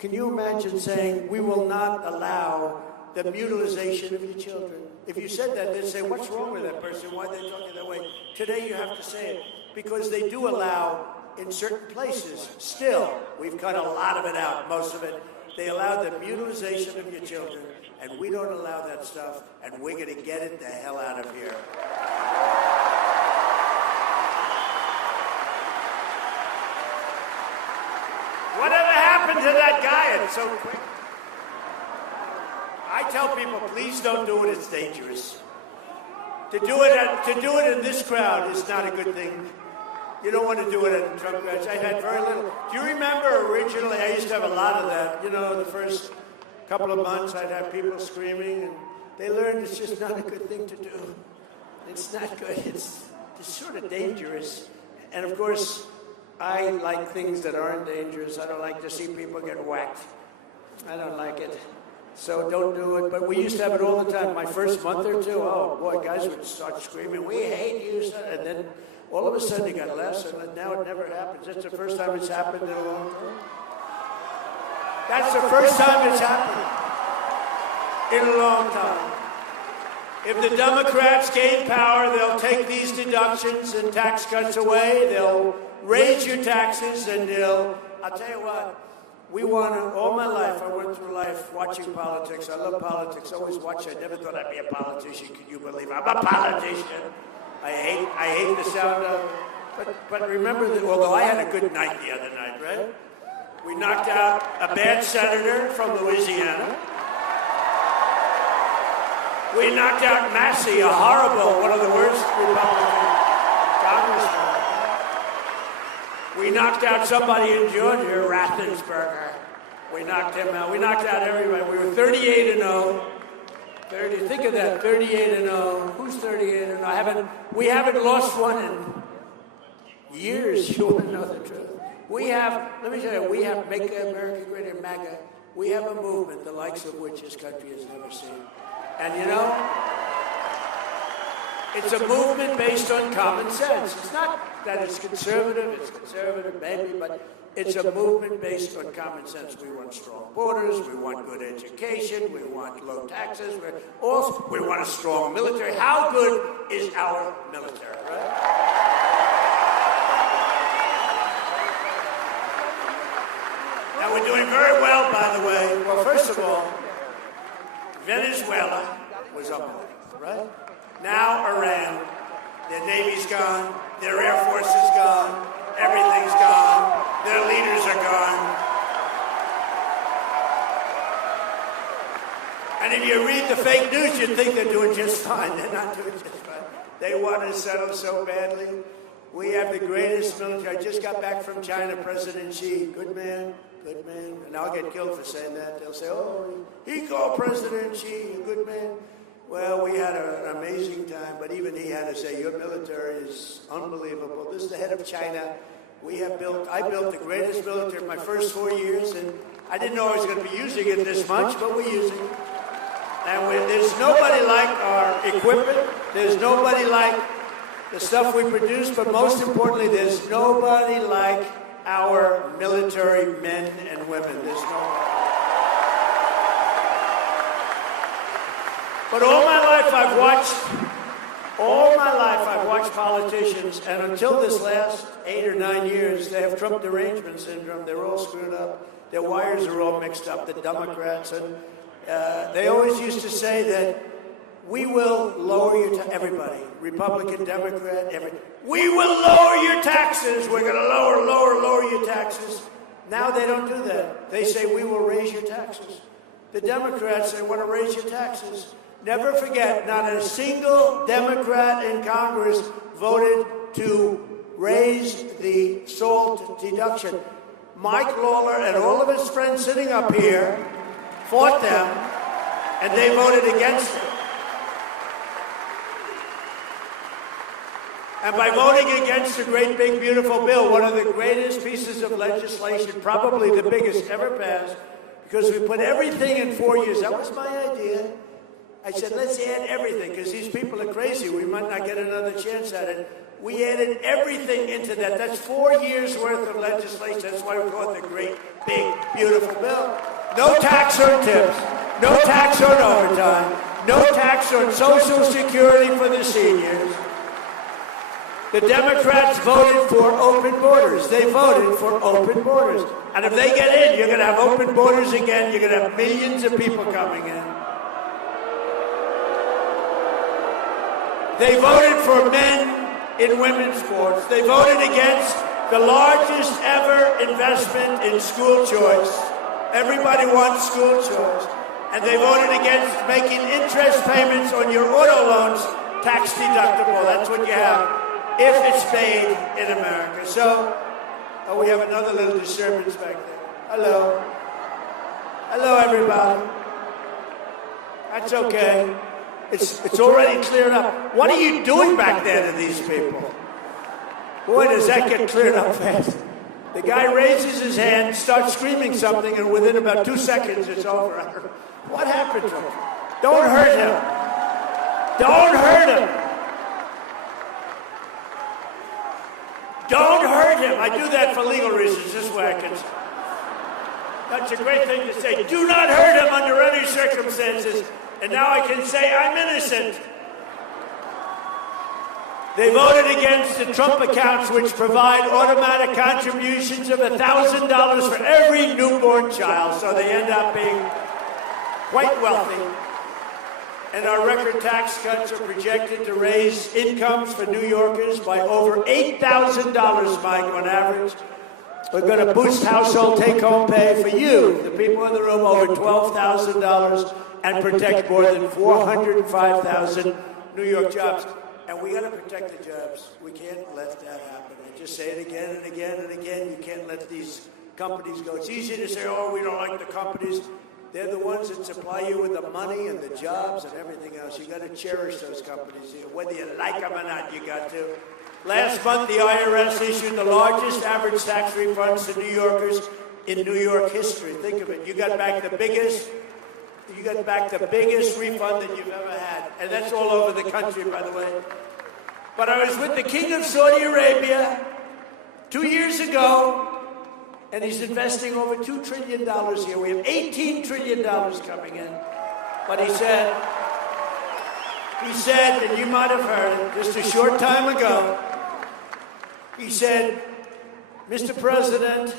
Can you imagine saying, we will not allow the mutilization of your children? If you said that, they'd say, what's wrong with that person? Why are they talking that way? Today you have to say it, because they do allow, in certain places, still, we've cut a lot of it out, most of it, they allow the mutilization of your children, and we don't allow that stuff, and we're going to get it the hell out of here. Whatever happened to that guy? It's so quick. I tell people, please don't do it, it's dangerous. To do it in this crowd is not a good thing. You don't want to do it at Trump rallies. I had very little. Do you remember originally, I used to have a lot of that. You know, the first couple of months, I'd have people screaming, and they learned it's just not a good thing to do. It's not good. It's sort of dangerous. And of course, I like things that aren't dangerous. I don't like to see people get whacked. I don't like it. So don't do it. But we used to have it all the time. My first month or two, oh boy, guys would start screaming, we hate you. And then all of a sudden it got less, and now it never happens. That's the first time it's happened in a long time. That's the first time it's happened in a long time. If the Democrats gain power, they'll take these deductions and tax cuts away. They'll raise your taxes, and I'll tell you what, all my life, I went through life watching politics. I love politics, always watch. I never thought I'd be a politician. Can you believe I'm a politician? I hate the sound of it. But remember that, although I had a good night the other night, right? We knocked out a bad senator from Louisiana. We knocked out Massey, a horrible, one of the worst Republican congressmen. We knocked out somebody in Georgia, Rathensperger. We knocked him out. We knocked out everybody. We were 38-0. Think of that, 38-0. Who's 38-0? We haven't lost one in years. You want to know the truth? We have, let me tell you, we have Make America Great Again, MAGA. We have a movement the likes of which this country has never seen. And you know, it's a movement based on common sense. It's not that it's conservative maybe, but it's a movement based on common sense. We want strong borders, we want good education, we want low taxes, we want a strong military. How good is our military, right? Now we're doing very well, by the way. Well, first of all, Venezuela was up, right? Now Iran, their Navy's gone, their Air Force is gone, everything's gone, their leaders are gone. And if you read the fake news, you'd think they're doing just fine. They're not doing just fine. They want to settle so badly. We have the greatest military. I just got back from China, President Xi. Good man, good man. And I'll get killed for saying that. They'll say, oh, he called President Xi a good man. Well, we had an amazing time, but even he had to say, your military is unbelievable. This is the head of China. I built the greatest military in my first 4 years, and I didn't know I was going to be using it this much, but we're using it. And there's nobody like our equipment. There's nobody like the stuff we produce, but most importantly, there's nobody like our military men and women. There's nobody. But all my life I've watched politicians, and until this last 8 or 9 years, they have Trump derangement syndrome. They're all screwed up. Their wires are all mixed up, the Democrats. And they always used to say that we will lower your everybody, Republican, Democrat, we will lower your taxes. We're going to lower your taxes. Now they don't do that. They say we will raise your taxes. The Democrats, they want to raise your taxes. Never forget, not a single Democrat in Congress voted to raise the SALT deduction. Mike Lawler and all of his friends sitting up here fought them, and they voted against it. And by voting against the great, big, beautiful bill, one of the greatest pieces of legislation, probably the biggest ever passed, because we put everything in 4 years. That was my idea. I said, let's add everything, because these people are crazy. We might not get another chance at it. We added everything into that. That's 4 years worth of legislation. That's why we call it the great, big, beautiful bill. No tax on tips. No tax on overtime. No tax on Social Security for the seniors. The Democrats voted for open borders. They voted for open borders. And if they get in, you're going to have open borders again. You're going to have millions of people coming in. They voted for men in women's sports. They voted against the largest ever investment in school choice. Everybody wants school choice. And they voted against making interest payments on your auto loans tax deductible. That's what you have if it's made in America. So, we have another little disturbance back there. Hello. Hello, everybody. That's okay. It's already cleared up. What are you doing back there to these people? Boy, does that get cleared up fast. The guy raises his hand, starts screaming something, and within about 2 seconds, it's over. What happened to him? Don't hurt him. Don't hurt him. Don't hurt him. I do that for legal reasons. This way I can. That's a great thing to say. Do not hurt him under any circumstances. And now I can say I'm innocent. They voted against the Trump accounts, which provide automatic contributions of $1,000 for every newborn child. So they end up being quite wealthy. And our record tax cuts are projected to raise incomes for New Yorkers by over $8,000, Mike, on average. We're going to boost household take-home pay for you, the people in the room, over $12,000 and protect more than 405,000 New York jobs. And we got to protect the jobs. We can't let that happen. I just say it again and again and again. You can't let these companies go. It's easy to say, oh, we don't like the companies. They're the ones that supply you with the money and the jobs and everything else. You got to cherish those companies. Whether you like them or not, you got to. Last month, the IRS issued the largest average tax refunds to New Yorkers in New York history. Think of it. You got back the biggest refund that you've ever had. And that's all over the country, by the way. But I was with the King of Saudi Arabia 2 years ago, and he's investing over $2 trillion here. We have $18 trillion coming in. But he said, and you might have heard it just a short time ago, he said, Mr. President,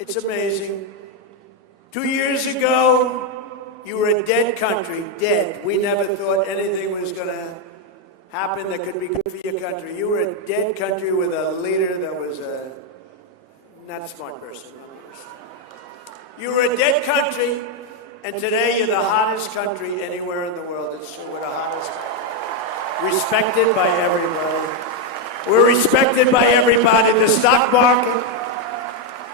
it's amazing. 2 years ago, you were a dead country, dead. We never thought anything was going to happen that could be good for your country. You were a dead country with a leader that was a not smart person. You were a dead country, and today you're the hottest country anywhere in the world. It's true, we're the hottest. Respected by everybody. We're respected by everybody. The stock market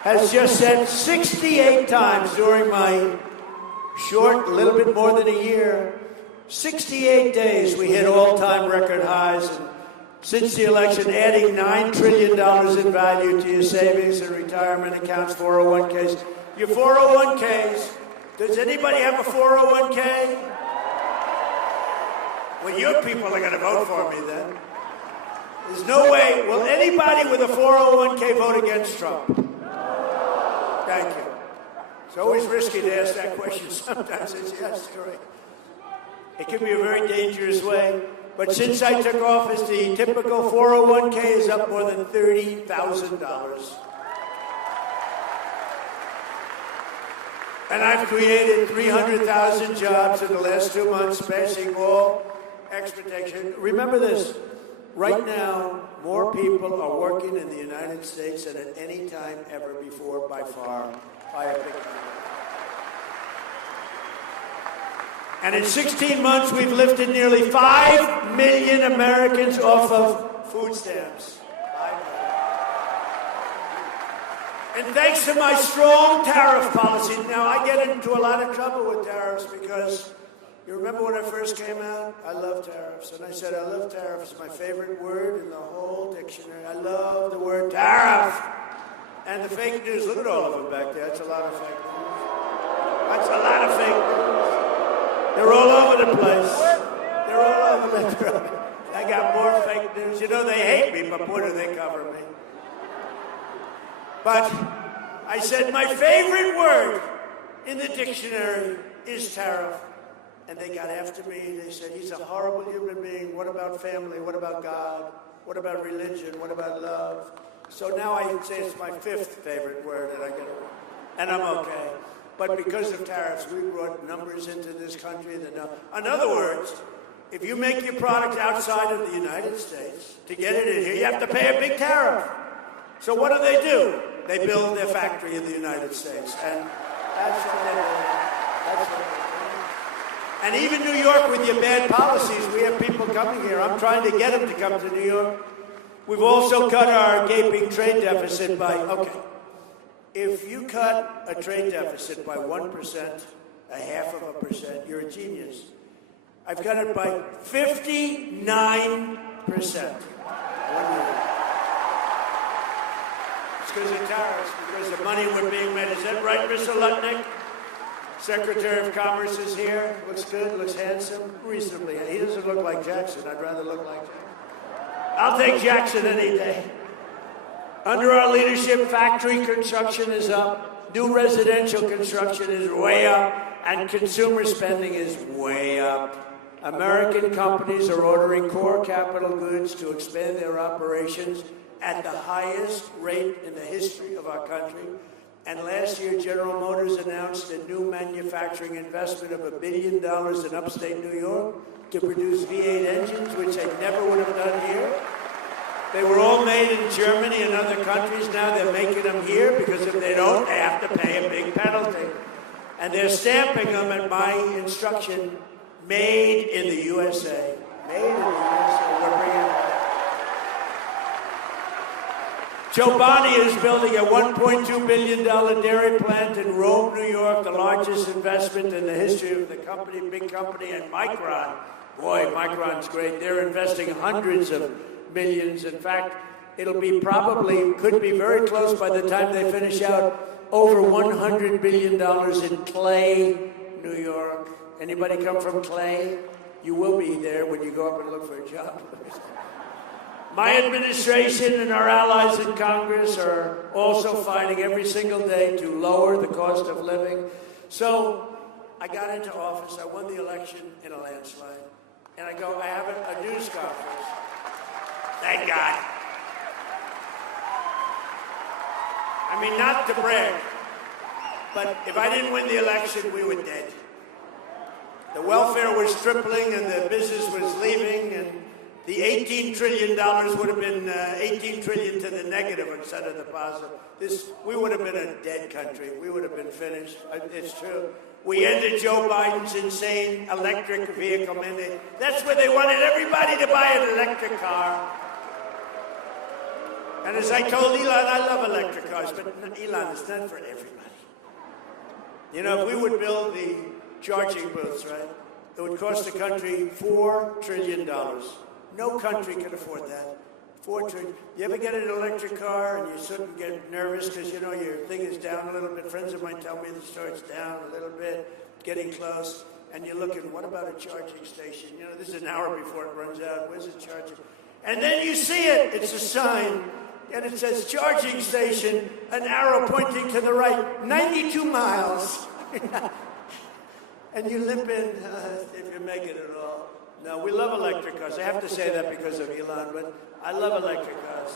has just said 68 times during my short, little bit more than a year, 68 days we hit all-time record highs. And since the election, adding $9 trillion in value to your savings and retirement accounts, 401ks. Your 401ks, does anybody have a 401k? Well, your people are going to vote for me then. There's no way. Will anybody with a 401k vote against Trump? Thank you. It's always risky to ask that question. Sometimes it's yes, correct. It can be a very dangerous way. But since I took office, the typical 401k is up more than $30,000. And I've created 300,000 jobs in the last 2 months, passing all expectation. Remember this. Right now, more people are working in the United States than at any time ever before, by far, by a big number. And in 16 months, we've lifted nearly 5 million Americans off of food stamps. And thanks to my strong tariff policy, now I get into a lot of trouble with tariffs because you remember when I first came out? I love tariffs. And I said, I love tariffs. It's my favorite word in the whole dictionary. I love the word tariff. And the fake news, look at all of them back there. That's a lot of fake news. That's a lot of fake news. They're all over the place. They're all over the place. I got more fake news. You know, they hate me, but boy, do they cover me. But I said, my favorite word in the dictionary is tariff. And they got after me. They said, he's a horrible human being. What about family? What about God? What about religion? What about love? So now I say it's my fifth favorite word, and I get it. And I'm okay. But because of tariffs, we brought numbers into this country. In other words, if you make your product outside of the United States, to get it in here, you have to pay a big tariff. So what do? They build their factory in the United States. And that's what they do. That's what they do. And even New York, with your bad policies, we have people coming here. I'm trying to get them to come to New York. We've also cut our gaping trade deficit by, okay, if you cut a trade deficit by 1%, a half of a percent, you're a genius. I've cut it by 59%. 1 year. It's because of tariffs, because the money we're being made. Is that right, Mr. Lutnick? Secretary of Commerce is here. Looks good, looks handsome, reasonably. He doesn't look like Jackson. I'd rather look like Jackson. I'll take Jackson any day. Under our leadership, factory construction is up. New residential construction is way up. And consumer spending is way up. American companies are ordering core capital goods to expand their operations at the highest rate in the history of our country. And last year, General Motors announced a new manufacturing investment of $1 billion in upstate New York to produce V8 engines, which they never would have done here. They were all made in Germany and other countries. Now they're making them here because if they don't, they have to pay a big penalty. And they're stamping them at my instruction, made in the USA. Made in the USA. We're bringing it. Joe Bonney is building a $1.2 billion dairy plant in Rome, New York, the largest investment in the history of the company, big company, and Micron. Boy, Micron's great. They're investing hundreds of millions. In fact, it'll be could be very close by the time they finish out, over $100 billion in Clay, New York. Anybody come from Clay? You will be there when you go up and look for a job. My administration and our allies in Congress are also fighting every single day to lower the cost of living. So I got into office, I won the election in a landslide, and I have a news conference. Thank God. I mean, not to brag, but if I didn't win the election, we were dead. The welfare was tripling and the business was leaving, and the $18 trillion would have been 18 trillion to the negative instead of the positive. We would have been a dead country. We would have been finished. It's true. We ended Joe Biden's insane electric vehicle mandate. That's where they wanted everybody to buy an electric car. And as I told Elon, I love electric cars, but Elon, it's not for everybody. You know, if we would build the charging booths, right, it would cost the country $4 trillion. No country can afford that. $4 trillion. You ever get an electric car and you sort of get nervous because, you know, your thing is down a little bit. Friends of mine tell me the starts down a little bit, getting close, and you're looking, what about a charging station? You know, this is an hour before it runs out. Where's the charging? And then you see it. It's a sign, and it says charging station, an arrow pointing to the right, 92 miles. And you limp in if you make it at all. No, we love electric cars. I have to say that because of Elon, but I love electric cars.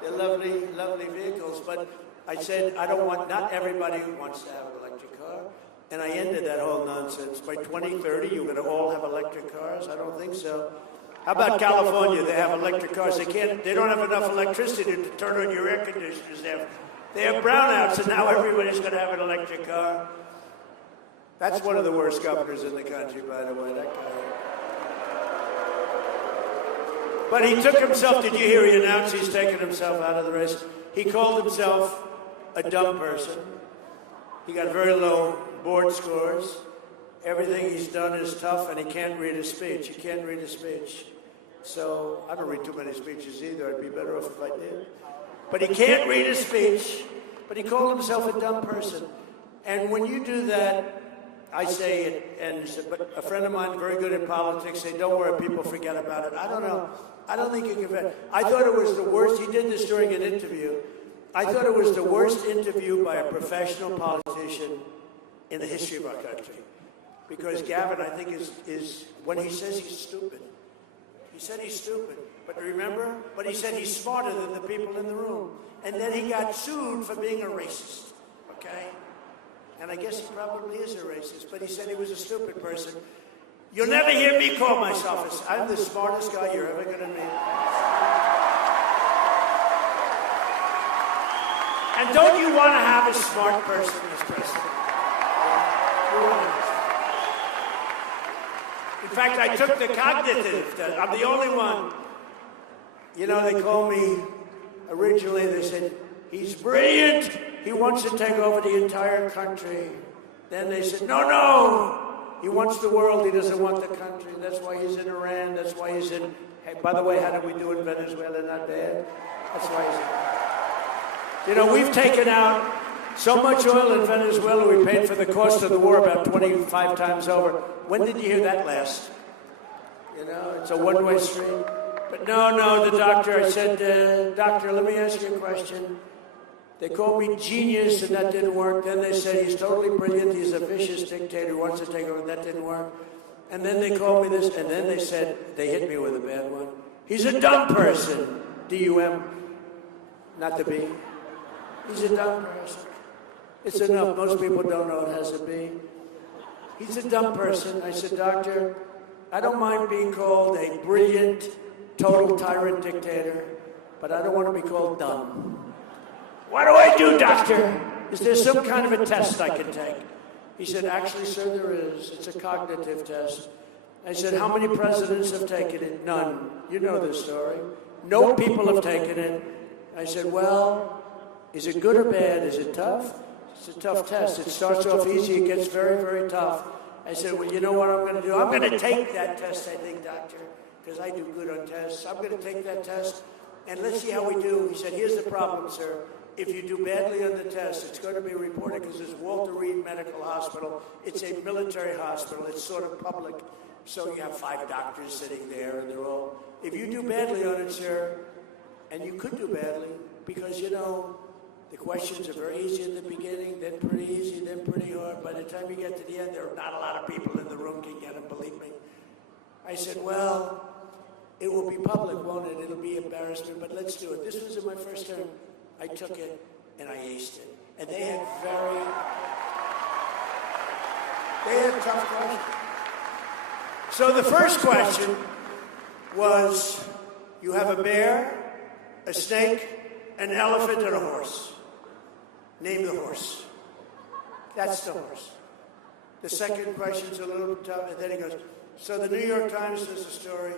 They're lovely, lovely vehicles. But I said, not everybody wants to have an electric car. And I ended that whole nonsense. By 2030, you're going to all have electric cars? I don't think so. How about California? They have electric cars. They don't have enough electricity to turn on your air conditioners. They have brownouts, and now everybody's going to have an electric car. That's one of the worst governors in the country, by the way, that guy. But he took himself, did you hear he announced he's taken himself out of the race? He called himself a dumb person. He got very low board scores. Everything he's done is tough, and he can't read a speech. He can't read a speech. So I don't read too many speeches either. I'd be better off if I did. But he can't read a speech, but he called himself a dumb person. And when you do that, I say it, but a friend of mine, very good in politics, said, don't worry, people forget about it. I don't know. I don't think you can forget. I thought it was the worst. He did this during an interview. I thought it was the worst interview by a professional politician in the history of our country. Because Gavin, I think, is when he says he's stupid. He said he's stupid. But remember? But he said he's smarter than the people in the room. And then he got sued for being a racist. Okay? And I guess he probably is a racist, but he said he was a stupid person. You'll never hear me call myself I'm the smartest guy you're ever going to meet. And don't you want to have a smart person as president? In fact, I took the cognitive test. I'm the only one. You know, they called me, originally they said, he's brilliant. He wants to take over the entire country. Then they said, no. He wants the world. He doesn't want the country. That's why he's in Iran. That's why he's in... Hey, by the way, how did we do in Venezuela? Not bad. That's why he's in... You know, we've taken out so much oil in Venezuela, we paid for the cost of the war about 25 times over. When did you hear that last? You know, it's a one-way street. But no, the doctor, I said, doctor, let me ask you a question. They called me genius, and that didn't work. Then they said he's totally brilliant. He's a vicious dictator who wants to take over. That didn't work. And then they called me this, and then they said, they hit me with a bad one. He's a dumb person. D-U-M, not the B. He's a dumb person. It's enough. Most people don't know it has a B. He's a dumb person. I said, doctor, I don't mind being called a brilliant, total tyrant dictator. but I don't want to be called dumb. What do I do, doctor? Is there some kind of a test I can take? He said, actually, sir, there is. It's a cognitive test. I said, how many presidents have taken it? None. You know this story. No people have taken it. I said, well, is it good or bad? Is it tough? It's a tough test. It starts off easy. It gets very, very tough. I said, well, you know what I'm going to do? I'm going to take that test, I think, doctor, because I do good on tests. I'm going to take that test, and let's see how we do. He said, here's the problem, sir. If you do badly on the test, it's going to be reported because it's Walter Reed Medical Hospital. It's a military hospital. It's sort of public. So you have 5 doctors sitting there, and they're all, if you do badly on it, sir, and you could do badly, because, you know, the questions are very easy in the beginning, then pretty easy, then pretty hard. By the time you get to the end, there are not a lot of people in the room can get them, believe me. I said, well, it will be public, won't it? It'll be embarrassment, but let's do it. This was in my first term. I took it, and I aced it. And they had tough questions. So the first question was, you have a bear, a snake, an elephant, and a horse. Name the horse. That's the horse. The second question's a little tough, and then he goes, so the New York Times does a story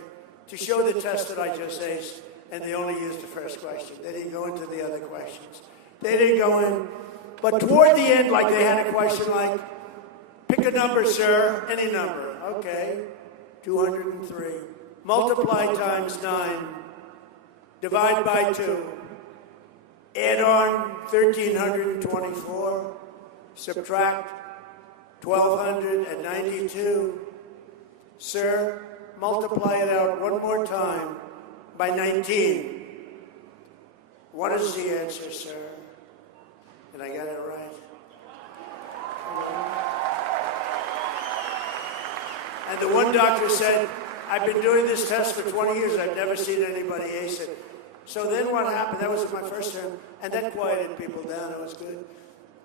to show the test that I just aced, and they only used the first question. They didn't go into the other questions. They didn't go in. But toward the end, like they had a question like, pick a number, sir, any number. Okay, 203. Multiply times 9. Divide by 2. Add on 1,324. Subtract 1,292. Sir, multiply it out one more time by 19. What is the answer, sir? And I got it right. And the one doctor said, I've been doing this test for 20 years. I've never seen anybody ace it. So then what happened, that was my first term, and that quieted people down. It was good.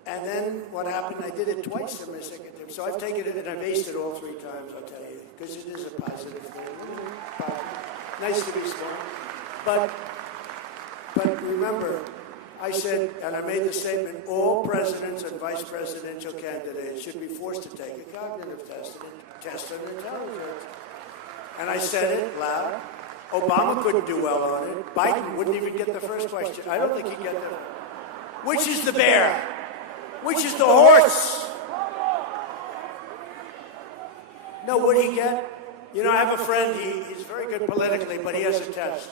And then what happened, I did it twice in my second term. So I've taken it and I've aced it all 3 times, I'll tell you, because it is a positive thing. Nice to be smart. But remember, I said, and I made the statement, all presidents and vice presidential candidates should be forced to take a cognitive test on intelligence. And I said it loud. Obama couldn't do well on it. Biden wouldn't even get the first question. I don't think he'd get the... Which is the bear? Which is the horse? No, would he get? You know, I have a friend, he's very good politically, but he has a test.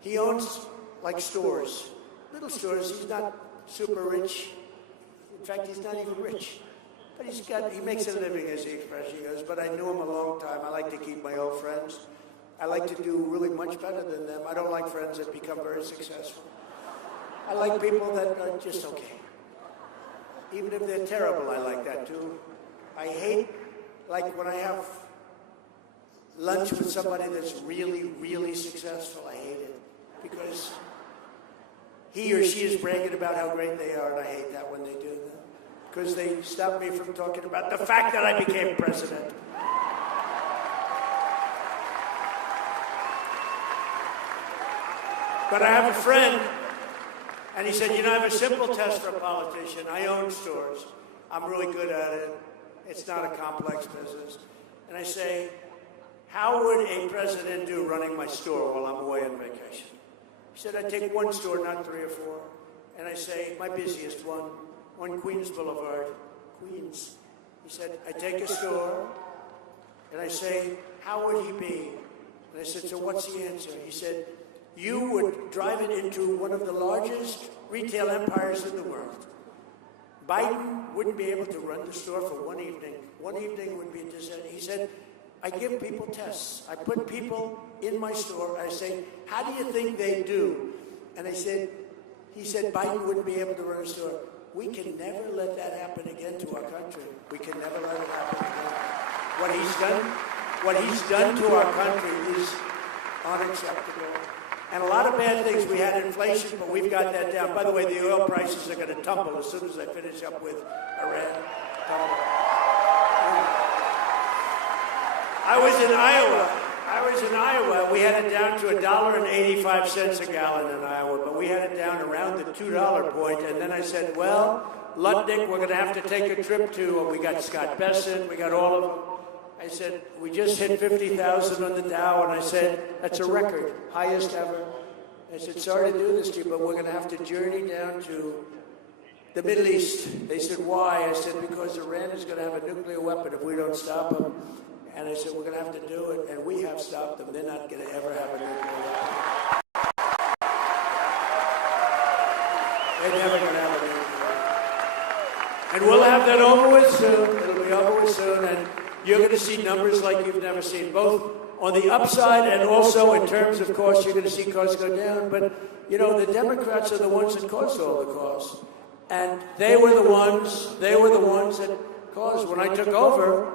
He owns, like, stores. Little stores. He's not super rich. In fact, he's not even rich. But he makes a living, as the expression goes. But I knew him a long time. I like to keep my old friends. I like to do really much better than them. I don't like friends that become very successful. I like people that are just okay. Even if they're terrible, I like that too. I hate, like when I have lunch with somebody that's really, really successful, I hate it. Because he or she is bragging about how great they are, and I hate that when they do that. Because they stop me from talking about the fact that I became president. But I have a friend, and he said, you know, I have a simple test for a politician. I own stores. I'm really good at it. It's not a complex business. And I say, how would a president do running my store while I'm away on vacation? He said, I take one store, not 3 or 4. And I say, my busiest one Queens Boulevard, Queens. He said, I take a store, and I say, how would he be? And I said, so what's the answer? He said, you would drive it into one of the largest retail empires in the world. Biden wouldn't be able to run the store for one evening. One evening would be deserted. He said, I give people tests. I put people in my store. I say, how do you think they do? And he said, Biden wouldn't be able to run a store. We can never let that happen again to our country. We can never let it happen again. What he's done to our country is unacceptable. And a lot of bad things. We had inflation, but we've got that down. By the way, the oil prices are going to tumble as soon as I finish up with Iran. I was in Iowa. I was in Iowa. We had it down to $1.85 a gallon in Iowa, but we had it down around the $2 point. And then I said, well, Lutnick, we're going to have to take a trip to, we got Scott Bessent, we got all of them. I said, we just hit 50,000 on the Dow, and I said, that's a record, highest ever. I said, sorry to do this to you, but we're going to have to journey down to the Middle East. They said, why? I said, because Iran is going to have a nuclear weapon if we don't stop them. And I said, we're going to have to do it, and we have stopped them. They're not going to ever have a nuclear weapon. They're never going to have a nuclear weapon. And we'll have that over with soon. It'll be over with soon, and you're going to see numbers like you've never seen, both on the upside and also in terms, of course, you're going to see costs go down. But, you know, the Democrats are the ones that caused all the costs. And they were the ones that caused, when I took over,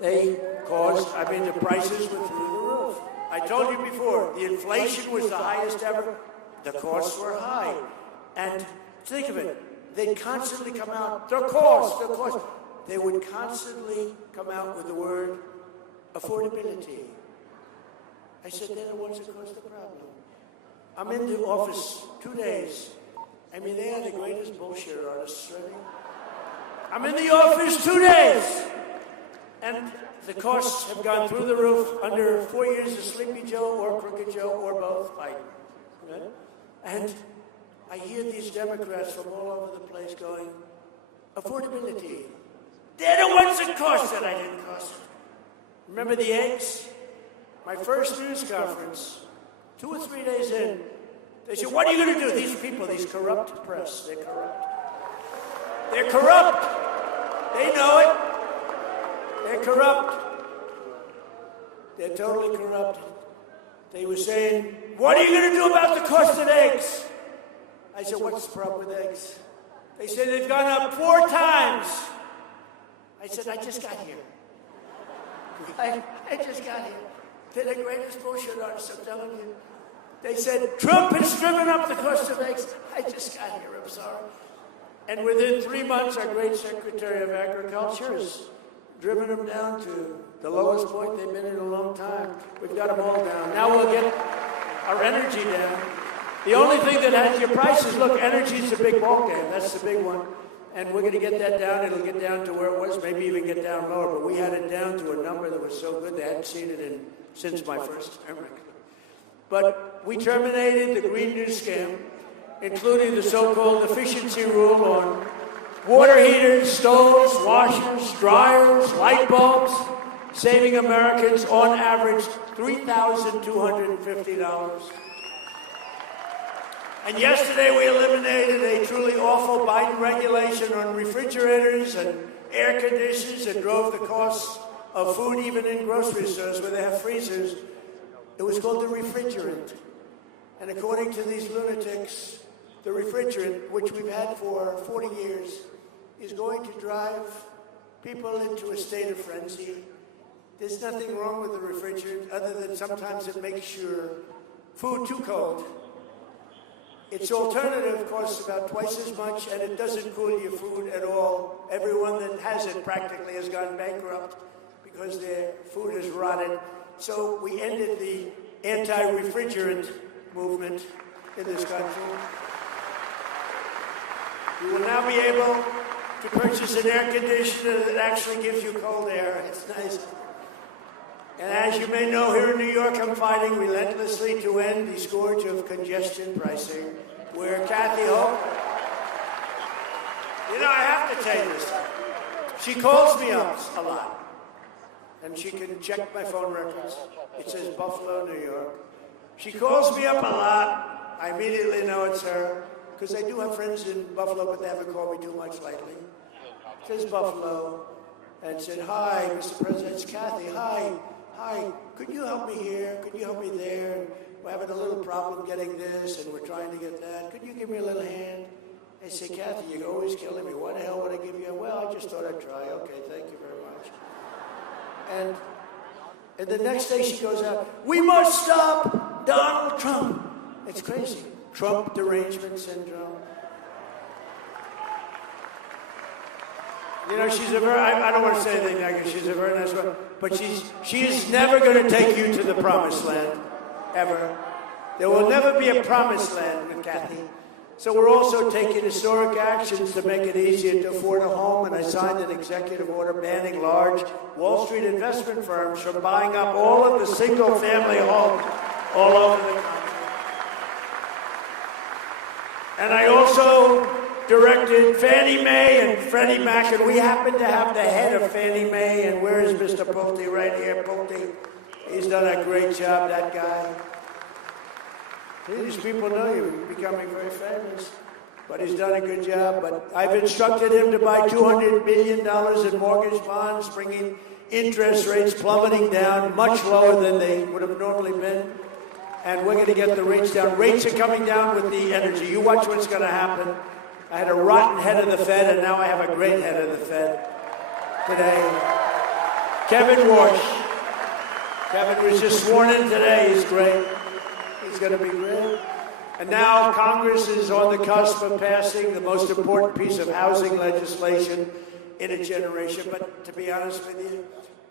they caused, the prices were through the roof. I told you before, the inflation was the highest ever. The costs were high. And think of it, they'd constantly come out, the cost. They would constantly come out with the word affordability. I said, they're the ones that caused the problem. I'm in the office 2 days. They are the greatest bullshit artists, right? I'm in the office 2 days. And the costs have gone through the roof under 4 years of Sleepy Joe or Crooked Joe or both. Right? And I hear these Democrats from all over the place going, affordability. They're the ones that cost it. I didn't cost it. Remember the eggs? My first news conference, 2 or 3 days in, they said, what are you going to do? These people, these corrupt press, they're corrupt. They're corrupt. They know it. They're corrupt. They're totally corrupt. They were saying, what are you going to do about the cost of eggs? I said, what's the problem with eggs? They said, they've gone up 4 times. I said, I just got here. I just got here. They're the greatest bullshit artists, I'm telling you. They said, Trump has driven up the cost of eggs. I just got here, I'm sorry. And within 3 months, our great Secretary of Agriculture has driven them down to the lowest point they've been in a long time. We've got them all down. Now we'll get our energy down. The only thing that has your prices, look, energy is a big ball game. That's the big one. And we're going to get that down. It'll get down to where it was, maybe even get down lower. But we had it down to a number that was so good they hadn't seen it since my first term. But we terminated the Green New scam, including the so-called efficiency rule on water heaters, stoves, washers, dryers, light bulbs, saving Americans on average $3,250. And yesterday we eliminated a truly awful Biden regulation on refrigerators and air conditioners that drove the costs of food even in grocery stores where they have freezers. It was called the refrigerant. And according to these lunatics, the refrigerant, which we've had for 40 years, is going to drive people into a state of frenzy. There's nothing wrong with the refrigerant other than sometimes it makes your food too cold. Its alternative costs about twice as much, and it doesn't cool your food at all. Everyone that has it practically has gone bankrupt because their food has rotted. So we ended the anti-refrigerant movement in this country. You will now be able to purchase an air conditioner that actually gives you cold air. It's nice. And as you may know, here in New York, I'm fighting relentlessly to end the scourge of congestion pricing, where Kathy Hope, I have to tell you this. She calls me up a lot. And she can check my phone records. It says Buffalo, New York. She calls me up a lot. I immediately know it's her, because I do have friends in Buffalo, but they haven't called me too much lately. It says Buffalo, and said, hi, Mr. President, it's Kathy. Hi, could you help me here? Could you help me there? We're having a little problem getting this, and we're trying to get that. Could you give me a little hand? I say, Kathy, you're always killing me. What the hell would I give you? Well, I just thought I'd try. Okay, thank you very much. And the next day she goes out, we must stop Donald Trump. It's crazy. Trump derangement syndrome. You know, she's a very, I don't want to say anything negative, she's a very nice woman, but she is never going to take you to the promised land, ever. There will never be a promised land with Kathy. So we're also taking historic actions to make it easier to afford a home, and I signed an executive order banning large Wall Street investment firms from buying up all of the single-family homes all over the country. And I also directed Fannie Mae and Freddie Mac, and we happen to have the head of Fannie Mae, and where is Mr. Pulte? Right here, Pulte. He's done a great job, that guy. These people know you. He's becoming very famous. But he's done a good job. But I've instructed him to buy $200 billion in mortgage bonds, bringing interest rates plummeting down much lower than they would have normally been. And we're going to get the rates down. Rates are coming down with the energy. You watch what's going to happen. I had a rotten head of the Fed, and now I have a great head of the Fed today. Kevin Warsh. Kevin was just sworn in today. He's great. He's going to be great. And now Congress is on the cusp of passing the most important piece of housing legislation in a generation. But to be honest with you,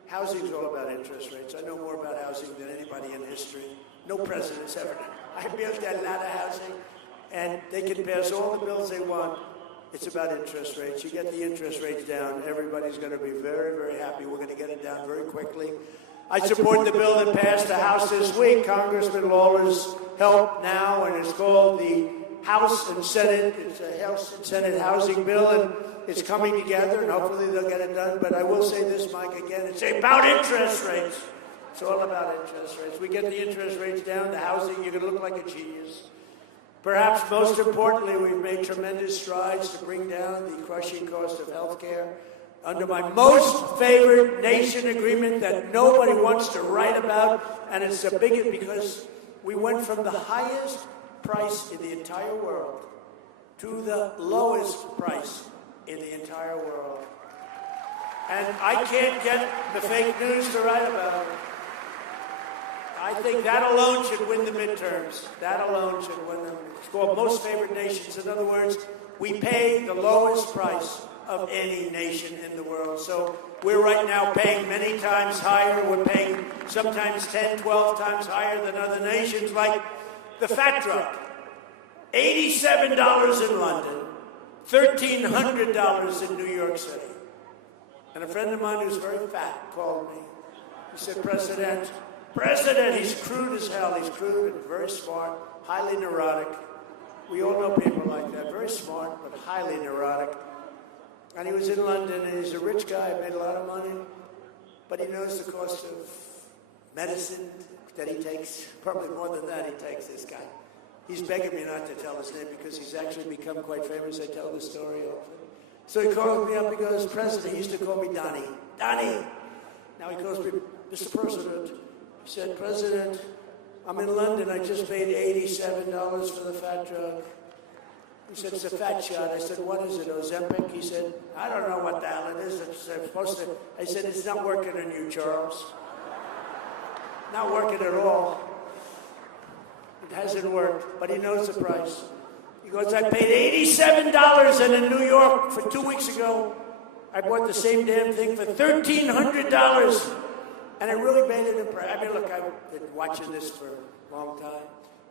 housing is all about interest rates. I know more about housing than anybody in history. No president's ever done. I built a lot of housing, and they can pass all the bills they want. It's about interest rates. You get the interest rates down, everybody's going to be very, very happy. We're going to get it down very quickly. I support the bill that passed the House this week. Congressman Lawler's help now, and it's called the House and Senate. It's a House and Senate housing bill, and it's coming together, and hopefully they'll get it done. But I will say this, Mike, again, it's about interest rates. It's all about interest rates. We get the interest rates down, the housing, you're going to look like a genius. Perhaps most importantly, we've made tremendous strides to bring down the crushing cost of health care. Under my most favored nation agreement that nobody wants to write about, and it's the biggest because we went from the highest price in the entire world to the lowest price in the entire world. And I can't get the fake news to write about it. I think that alone should win the midterms. That alone should win them. It's called most favored nations. In other words, we pay the lowest price of any nation in the world. So we're right now paying many times higher. We're paying sometimes 10, 12 times higher than other nations, like the fat truck. $87 in London, $1,300 in New York City. And a friend of mine who's very fat called me. He said, President, he's crude as hell. He's crude and very smart, highly neurotic. We all know people like that, very smart, but highly neurotic. And he was in London, and he's a rich guy, made a lot of money, but he knows the cost of medicine that he takes, probably more than that he takes, this guy. He's begging me not to tell his name because he's actually become quite famous. I tell the story often. So he called me up, he goes, President, he used to call me Donnie. Donnie! Now he calls me, Mr. President. He said, President, I'm in London, I just paid $87 for the fat drug. He said, it's a fat shot. I said, what is it, Ozempic? He said, I don't know what the hell it is. It's supposed to. I said, it's not working on you, Charles. Not working at all. It hasn't worked, but he knows the price. He goes, I paid $87, and in New York for 2 weeks ago, I bought the same damn thing for $1,300. And I really made it impressive. I mean, look, I've been watching this for a long time.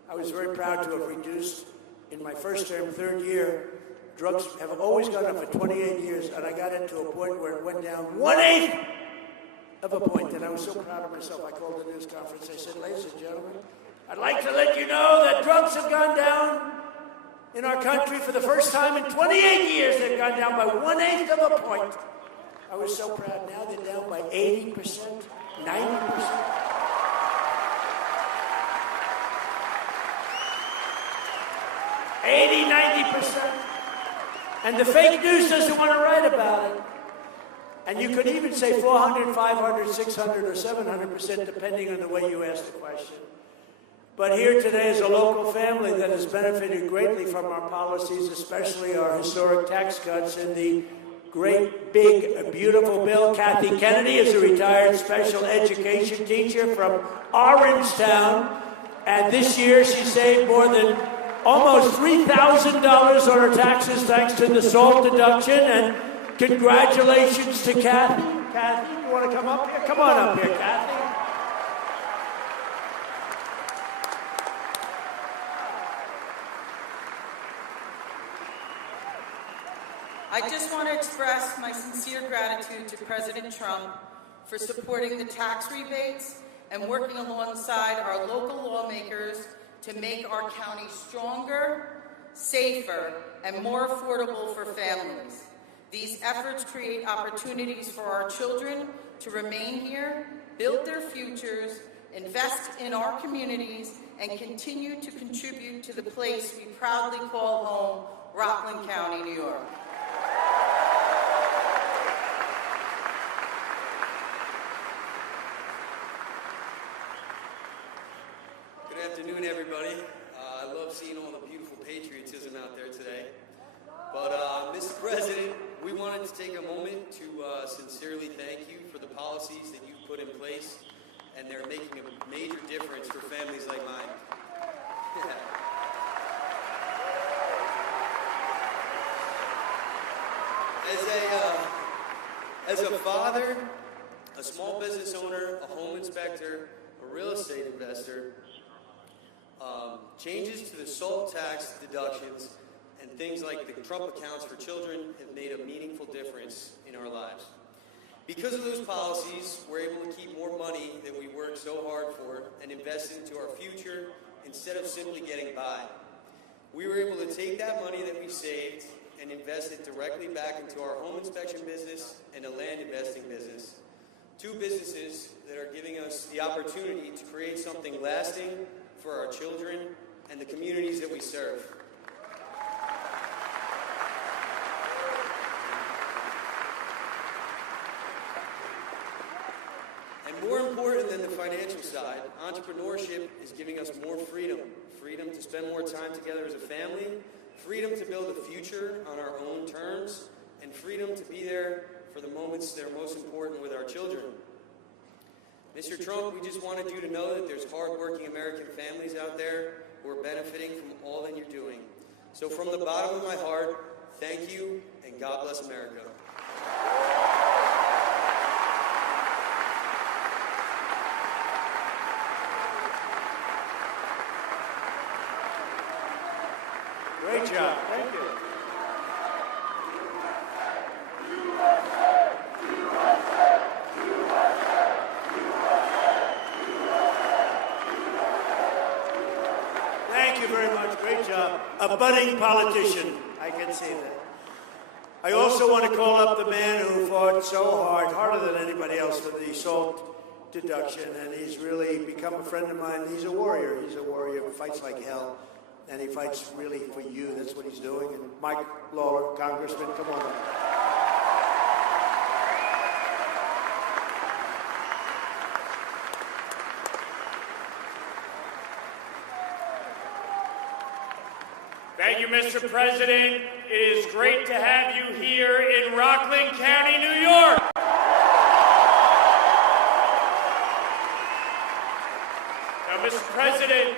I was very proud to have reduced, in my first term, third year, drugs have always gone up for 28 years, and I got it to a point where it went down 1/8 of a point, and I was so proud of myself. I called the news conference. I said, ladies and gentlemen, I'd like to let you know that drugs have gone down in our country for the first time in 28 years. They've gone down by 1/8 of a point. I was so proud. Now they're down by 80%. 90%. 80-90%. And the fake news doesn't want to write about it. And you could even say 400, 500, 600, or 700%, depending on the way you ask the question. But here today is a local family that has benefited greatly from our policies, especially our historic tax cuts and the great, big, beautiful bill. Kathy Kennedy is a retired special education teacher from Orangetown. And this year she saved more than almost $3,000 on her taxes thanks to the SALT deduction. And Congratulations to Kathy. Kathy, you want to come up here? Come on up here, Kathy. I just want to express my sincere gratitude to President Trump for supporting the tax rebates and working alongside our local lawmakers to make our county stronger, safer, and more affordable for families. These efforts create opportunities for our children to remain here, build their futures, invest in our communities, and continue to contribute to the place we proudly call home, Rockland County, New York. Good afternoon, everybody. I love seeing all the beautiful patriotism out there today. But, Mr. President, we wanted to take a moment to sincerely thank you for the policies that you've put in place, and they're making a major difference for families like mine. As a father, a small business owner, a home inspector, a real estate investor, changes to the SALT tax deductions and things like the Trump accounts for children have made a meaningful difference in our lives. Because of those policies, we're able to keep more money that we work so hard for and invest into our future instead of simply getting by. We were able to take that money that we saved and invest it directly back into our home inspection business and a land investing business. Two businesses that are giving us the opportunity to create something lasting for our children and the communities that we serve. And more important than the financial side, entrepreneurship is giving us more freedom. Freedom to spend more time together as a family, freedom to build a future on our own terms, and freedom to be there for the moments that are most important with our children. Mr. Trump, we just wanted you to know that there's hardworking American families out there who are benefiting from all that you're doing. So from the bottom of my heart, thank you, and God bless America. Great job. Thank you. Thank you very much. Great job. A budding politician. I can see that. I also want to call up the man who fought so hard, harder than anybody else, for the SALT deduction, and he's really become a friend of mine. He's a warrior. He's a warrior who fights like hell, and he fights really for you. That's what he's doing. And Mike Lawler, Congressman, come on. Thank you, Mr. President. It is great to have you here in Rockland County, New York. Now, Mr. President,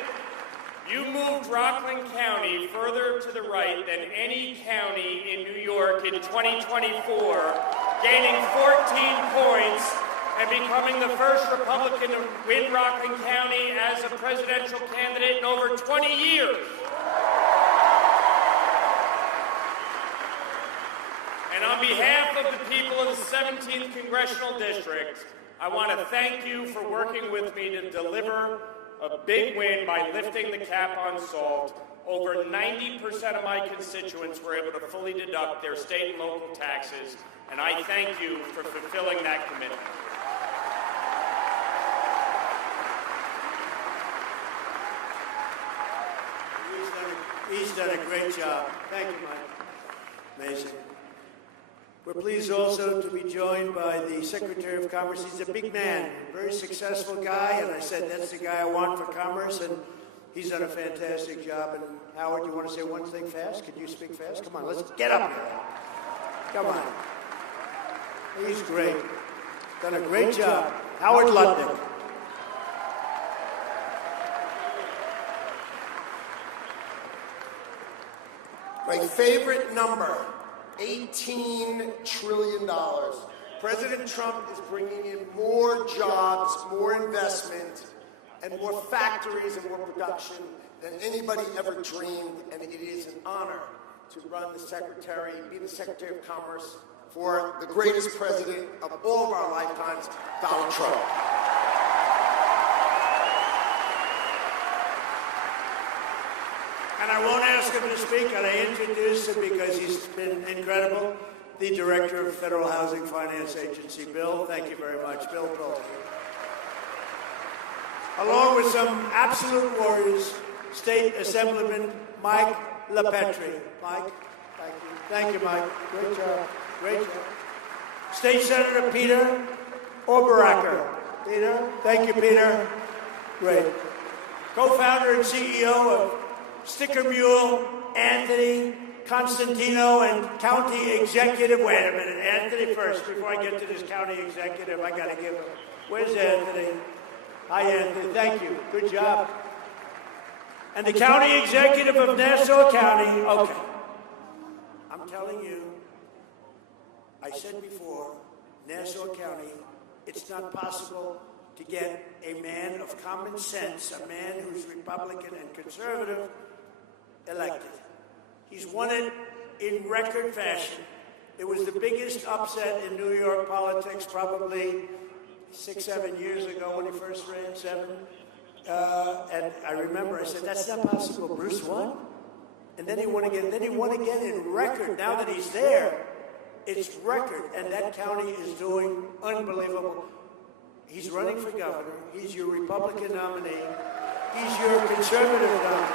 you moved Rockland County further to the right than any county in New York in 2024, gaining 14 points and becoming the first Republican to win Rockland County as a presidential candidate in over 20 years. And on behalf of the people of the 17th Congressional District, I want to thank you for working with me to deliver a big win by lifting the cap on SALT. Over 90% of my constituents were able to fully deduct their state and local taxes, and I thank you for fulfilling that commitment. He's done a great job. Thank you, Mike. Amazing. We're pleased also to be joined by the Secretary of Commerce. He's a big man, a very successful guy, and I said that's the guy I want for commerce, and he's done a fantastic job. And Howard, you want to say one thing fast? Could you speak fast? Come on, let's get up here. Come on. He's great. Done a great job. Howard Lutnick. My favorite number $18 trillion. President Trump is bringing in more jobs, more investment, and more factories and more production than anybody ever dreamed, and it is an honor to be the Secretary of Commerce for the greatest president of all of our lifetimes, Donald Trump. And I won't ask him to speak, and I introduce him because he's been incredible. The Director of Federal Housing Finance Agency, Bill. Thank you very much, Bill Pullman. Along with some absolute warriors, State Assemblyman Mike LaPetrie. Mike, thank you. Thank you, Mike. Great job. Great job. State Senator Peter Oberacker. Peter, thank you, Peter. Great. Co-founder and CEO of Sticker Mule, Anthony Constantino, and County Executive. Wait a minute, Anthony first. Before I get to this County Executive, I got to give him. Where's Anthony? Hi, Anthony. Thank you. Good job. And the County Executive of Nassau County. Okay. I'm telling you, I said before, Nassau County, it's not possible to get a man of common sense, a man who's Republican and conservative, elected. He's won it in record fashion. It was the biggest upset in New York politics probably 6-7 years ago when he first ran, 7. And I remember I said, that's not possible. Bruce won? And then he won again. Then he won again in record. Now that he's there, it's record. And that county is doing unbelievable. He's running for governor. He's your Republican nominee. He's your conservative nominee.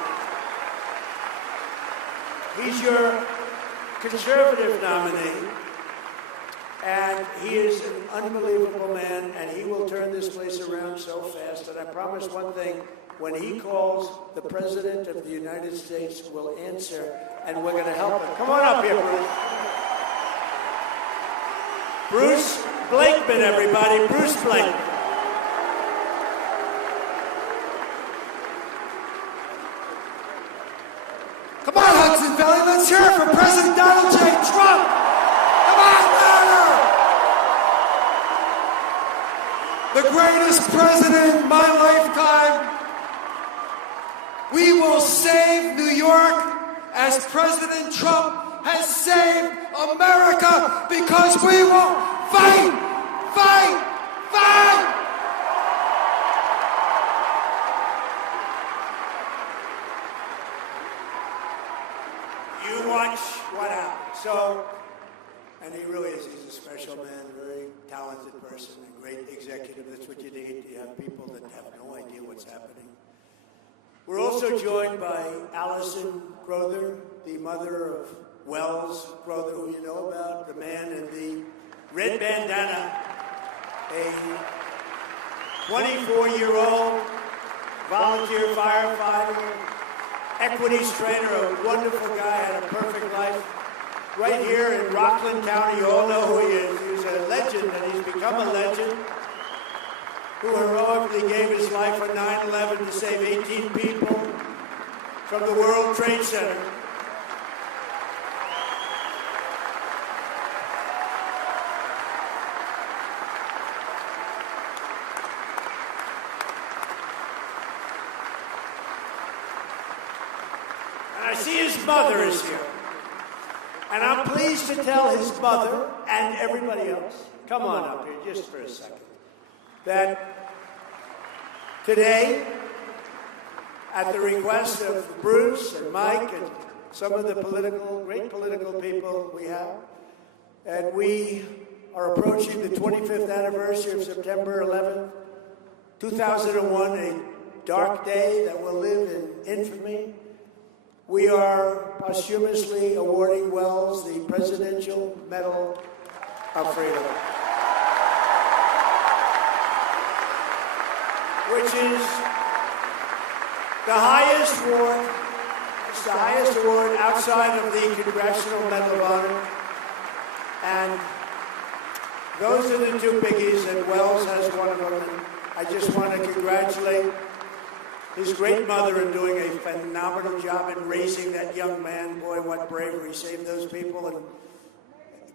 He's your conservative nominee. And he is an unbelievable man, and he will turn this place around so fast. And I promise one thing, when he calls, the President of the United States will answer, and we're going to help him. Come on up here, Bruce. Bruce Blakeman, everybody. Bruce Blakeman. Come on, Hudson Valley, let's hear it for President Donald J. Trump. Come on, louder! The greatest president in my lifetime. We will save New York as President Trump has saved America, because we will fight, fight, fight! You watch what happens. So, and he really is, he's a special man, a very talented person, a great executive. That's what you need. You have people that have no idea what's happening. We're also joined by Allison Crowther, the mother of Wells Crowther, who you know about, the man in the red bandana, a 24-year-old volunteer firefighter, equities trader, a wonderful guy, had a perfect life. Right here in Rockland County, you all know who he is. He's a legend, and he's become a legend, who heroically gave his life on 9/11 to save 18 people from the World Trade Center. And I see his mother is here. And I'm pleased to tell his mother and everybody else, come on up here just for a second, that today, at the request of Bruce and Mike and some of the great political people we have, and we are approaching the 25th anniversary of September 11th, 2001, a dark day that will live in infamy. We are posthumously awarding Wells the Presidential Medal of Freedom, which is the highest award. It's the highest award outside of the Congressional Medal of Honor. And those are the two biggies, and Wells has one of them. And I just want to congratulate his great mother in doing a phenomenal job in raising that young man. Boy, what bravery. Saved those people. And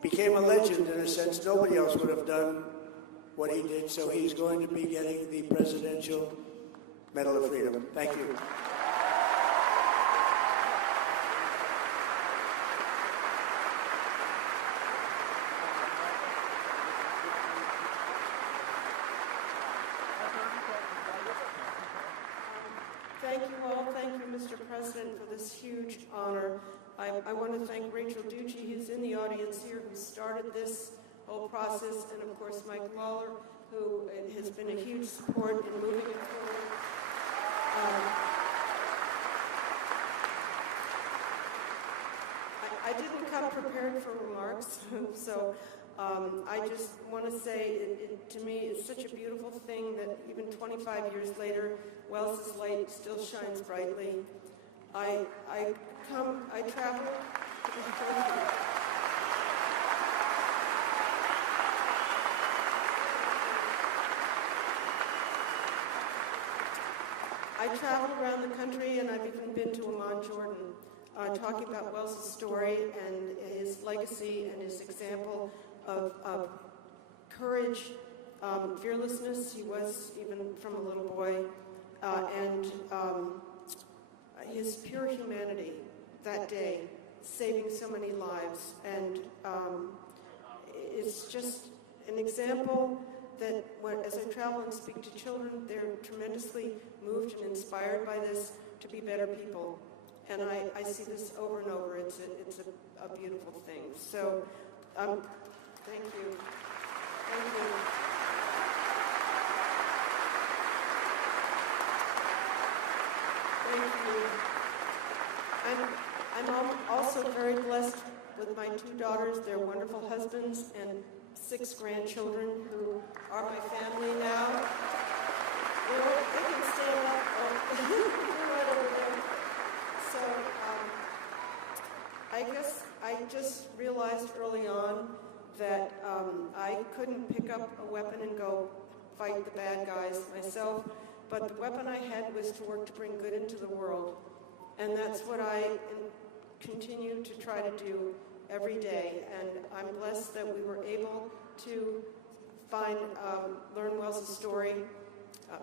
became a legend in a sense. Nobody else would have done what he did, so he's going to be getting the Presidential Medal of Freedom. Thank you. Thank you all. Thank you, Mr. President, for this huge honor. I want to thank Rachel Ducci, who's in the audience here, who started this whole process, and of course Mike Lawler, who has been a huge support in moving it forward. I didn't come prepared for remarks, so I just want to say, to me, it's such a beautiful thing that even 25 years later, Wells's light still shines brightly. I travel. I traveled around the country, and I've even been to Amman, Jordan, talking about Wells's story and his legacy and his example of courage, fearlessness. He was even from a little boy, and his pure humanity that day, saving so many lives. And it's just an example that as I travel and speak to children, they're tremendously moved and inspired by this to be better people. And I see this over and over. It's a beautiful thing. So, thank you. Thank you. Thank you. I'm also very blessed with my 2 daughters, their wonderful husbands, and 6 grandchildren who are my family now. They can stand up. Right over there. So I guess I just realized early on that I couldn't pick up a weapon and go fight the bad guys myself, but the weapon I had was to work to bring good into the world. And that's what I continue to try to do every day. And I'm blessed that we were able to learn Wells's story,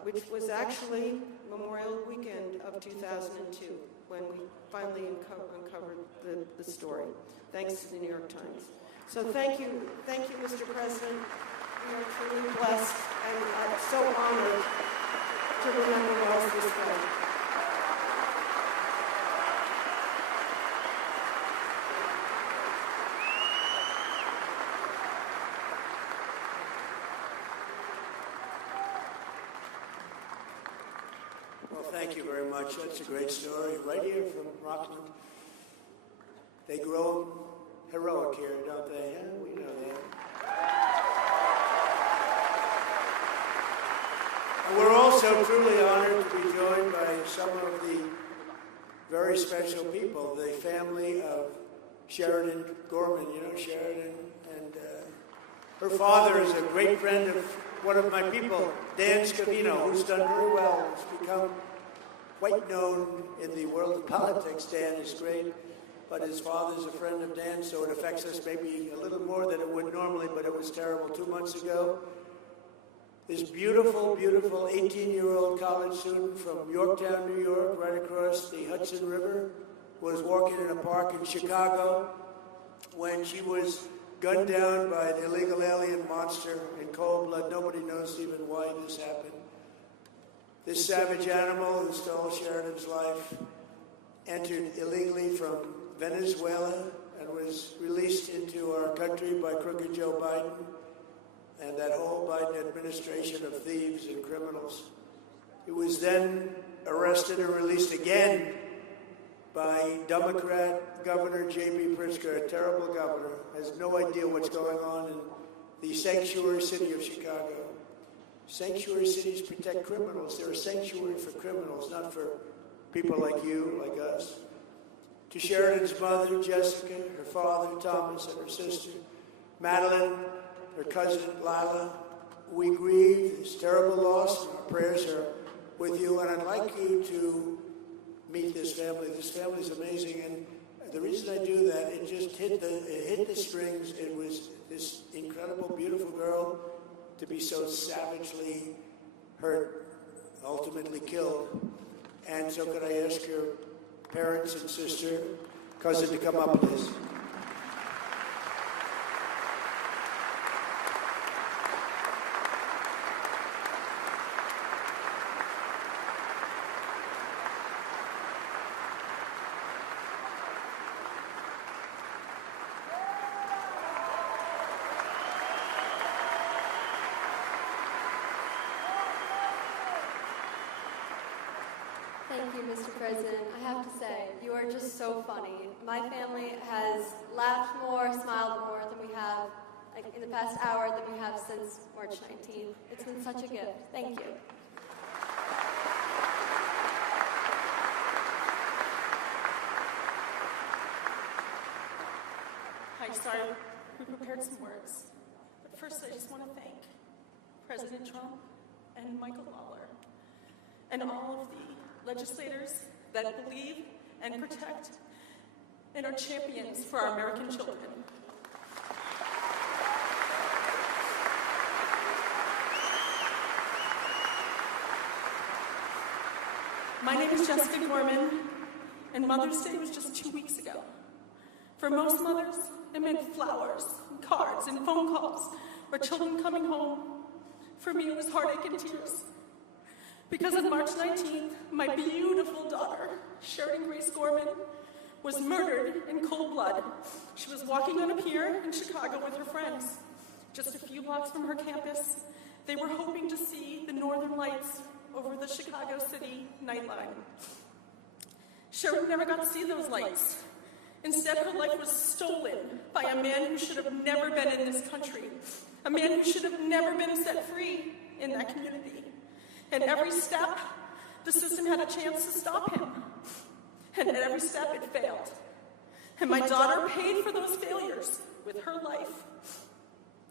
which was actually Memorial Weekend of 2002, when we finally uncovered the story, thanks to the New York Times. So thank you, Mr. President. We are truly blessed and so honored to remember Wells this way. Thank you very much. That's a great story. Right here from Rockland. They grow heroic here, don't they? Yeah, we know that. And we're also truly honored to be joined by some of the very special people, the family of Sheridan Gorman. You know Sheridan, and her father is a great friend of one of my people, Dan Scavino, who's done very well. He's become quite known in the world of politics. Dan is great, but his father's a friend of Dan, so it affects us maybe a little more than it would normally, but it was terrible 2 months ago. This beautiful, beautiful 18-year-old college student from Yorktown, New York, right across the Hudson River, was walking in a park in Chicago when she was gunned down by an illegal alien monster in cold blood. Nobody knows even why this happened. This savage animal who stole Sheridan's life entered illegally from Venezuela and was released into our country by crooked Joe Biden and that whole Biden administration of thieves and criminals. He was then arrested and released again by Democrat Governor J.B. Pritzker, a terrible governor, has no idea what's going on in the sanctuary city of Chicago. Sanctuary cities protect criminals. They're a sanctuary for criminals, not for people like you, like us. To Sheridan's mother, Jessica, her father, Thomas, and her sister, Madeline, her cousin, Lila, we grieve this terrible loss, and our prayers are with you, and I'd like you to meet this family. This family is amazing, and the reason I do that, it just hit the strings. It was this incredible, beautiful girl to be so savagely hurt, ultimately killed. And so could I ask your parents and sister, cousin to come up, please? Thank you, Mr. President. I have to say, you are just so funny. My family has laughed more, smiled more than we have in the past hour than we have since March 19th. It's been such a gift. Thank you. Hi, sorry, we prepared some words. But first, I just want to thank President Trump and Michael Lawler and all of the legislators that believe and protect and are champions for our American children. My name is Jessica Gorman, and Mother's Day was just 2 weeks ago. For most mothers, it meant flowers, and cards, and phone calls, or children coming home. For me, it was heartache and tears. Because on March 19th, my beautiful daughter, Sheridan Gorman, was murdered in cold blood. She was walking on a pier in Chicago with her friends. Just a few blocks from her campus, they were hoping to see the northern lights over the Chicago City nightline. Sheridan never got to see those lights. Instead, her life was stolen by a man who should have never been in this country, a man who should have never been set free in that community. And every step, the system had a chance to stop him. And at every step, it failed. And my daughter paid for those failures with her life.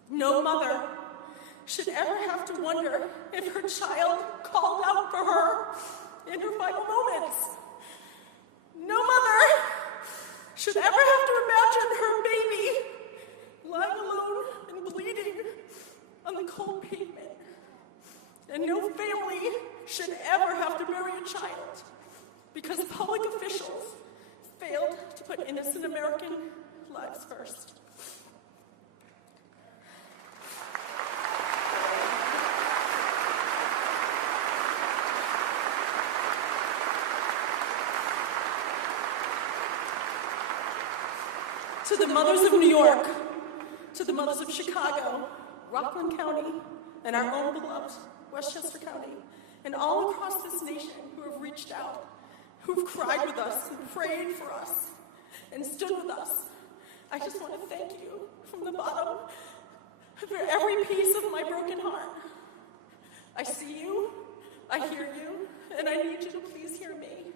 No mother should ever have to wonder if her child called out for her in her final moments. No mother should ever have to imagine her baby lying alone and bleeding on the cold pavement. And no family should ever have to bury a child because public officials failed to put innocent American lives first. To the mothers of New York, to the mothers of Chicago, Rockland County, and our own beloved Westchester County, and all across this nation who have reached out, who've cried with us and prayed for us and stood with us. I just want to thank you from the bottom of every piece of my broken heart. I see you, I hear you, and I need you to please hear me.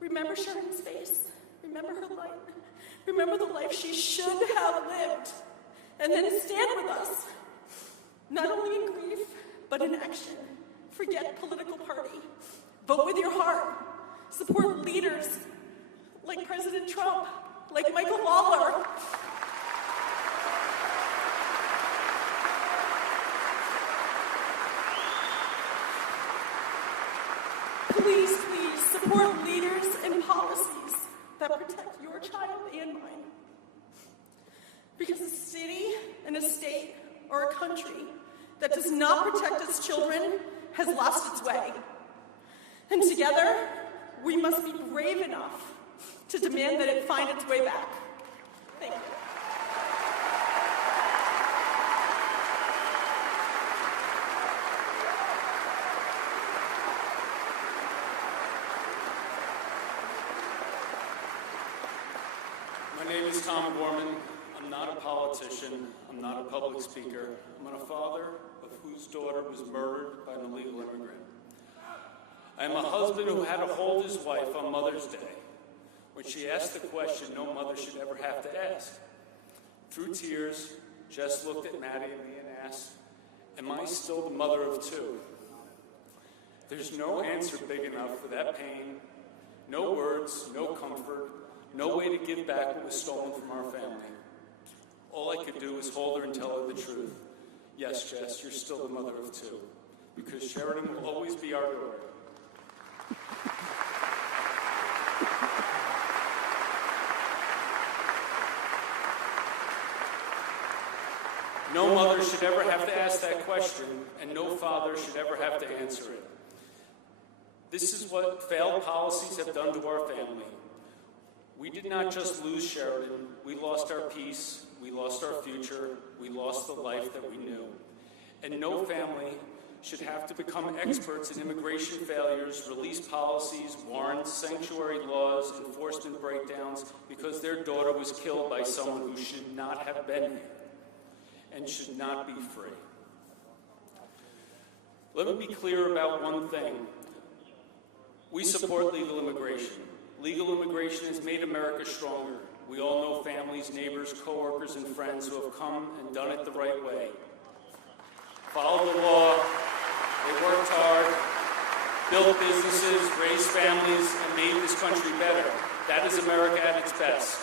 Remember Sheridan's face, remember her light, remember the life she should have lived, and then stand with us, not only in grief, but in action. Forget political party. Vote with your heart. Support leaders like President Trump, like Michael Lawler. Please, please support leaders and policies that protect your child and mine. Because a city and a state or a country that does not protect its children has lost its way. And together, we must be brave enough to demand that it find its way back. Thank you. My name is Tom Gorman. I'm not a politician. I'm not a public speaker. I'm a father of whose daughter was murdered by an illegal immigrant. I am a husband who had to hold his wife on Mother's Day when she asked the question no mother should ever have to ask. Through tears, Jess looked at Maddie and me and asked, am I still the mother of two? There's no answer big enough for that pain, no words, no comfort, No way to give back what was stolen from our family. All I could do was hold her and tell her the truth. Yes, Jess, you're still the mother of two, because Sheridan will always be our daughter. No mother should ever have to ask that question, and no father should ever have to answer it. This is what failed policies have done to our family. We did not just lose Sheridan, we lost our peace, we lost our future, we lost the life that we knew. And no family should have to become experts in immigration failures, release policies, warrants, sanctuary laws, enforcement breakdowns, because their daughter was killed by someone who should not have been here and should not be free. Let me be clear about one thing. We support legal immigration. Legal immigration has made America stronger. We all know families, neighbors, coworkers, and friends who have come and done it the right way. Followed the law, they worked hard, built businesses, raised families, and made this country better. That is America at its best.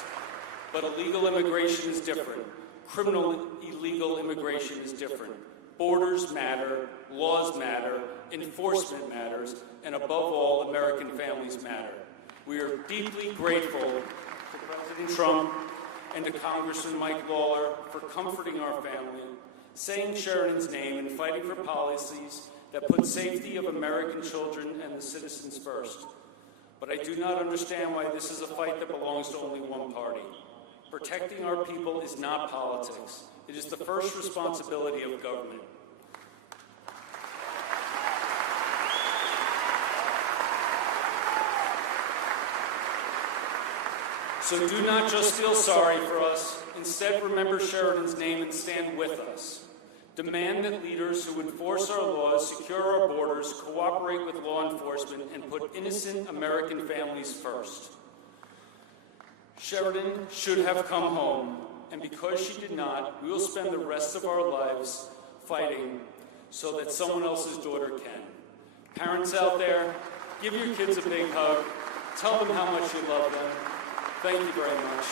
But illegal immigration is different. Criminal illegal immigration is different. Borders matter, laws matter, enforcement matters, and above all, American families matter. We are deeply grateful to President Trump and to Congressman Mike Lawler for comforting our family, saying Sheridan's name, and fighting for policies that put safety of American children and the citizens first. But I do not understand why this is a fight that belongs to only one party. Protecting our people is not politics. It is the first responsibility of government. So do not just feel sorry for us. Instead, remember Sheridan's name and stand with us. Demand that leaders who enforce our laws, secure our borders, cooperate with law enforcement, and put innocent American families first. Sheridan should have come home, and because she did not, we will spend the rest of our lives fighting so that someone else's daughter can. Parents out there, give your kids a big hug. Tell them how much you love them. Thank you very much.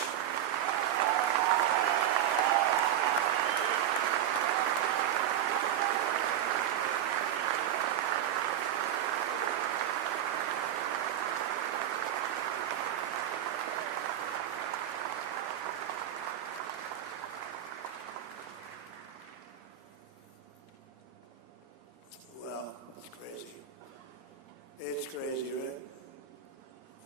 Well, it's crazy. It's crazy, right?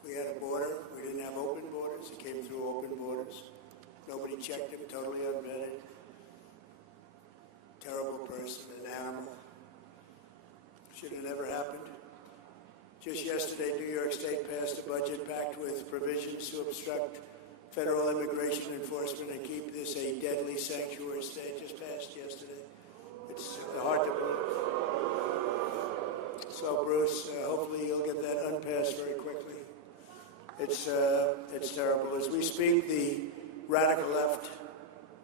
We had a border. We didn't have open borders. He came through open borders. Nobody checked him, totally unvetted. Terrible person, an animal. Should have never happened. Just yesterday, New York State passed a budget packed with provisions to obstruct federal immigration enforcement and keep this a deadly sanctuary state. Just passed yesterday. It's hard to believe. So, Bruce, hopefully you'll get that unpassed very quickly. It's terrible. As we speak, the radical left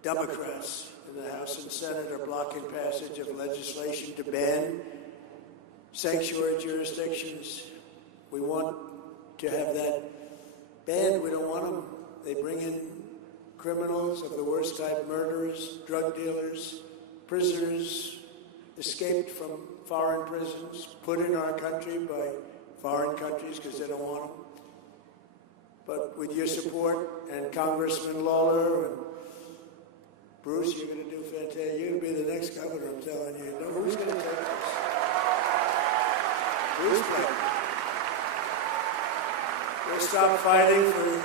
Democrats in the House and Senate are blocking passage of legislation to ban sanctuary jurisdictions. We want to have that banned. We don't want them. They bring in criminals of the worst type, murderers, drug dealers, prisoners escaped from foreign prisons, put in our country by foreign countries because they don't want them. But with your support and Congressman Lawler and Bruce, you're going to do fantastic. You're going to be the next governor, I'm telling you. No, who's going to take this? Bruce Black. We'll stop fighting for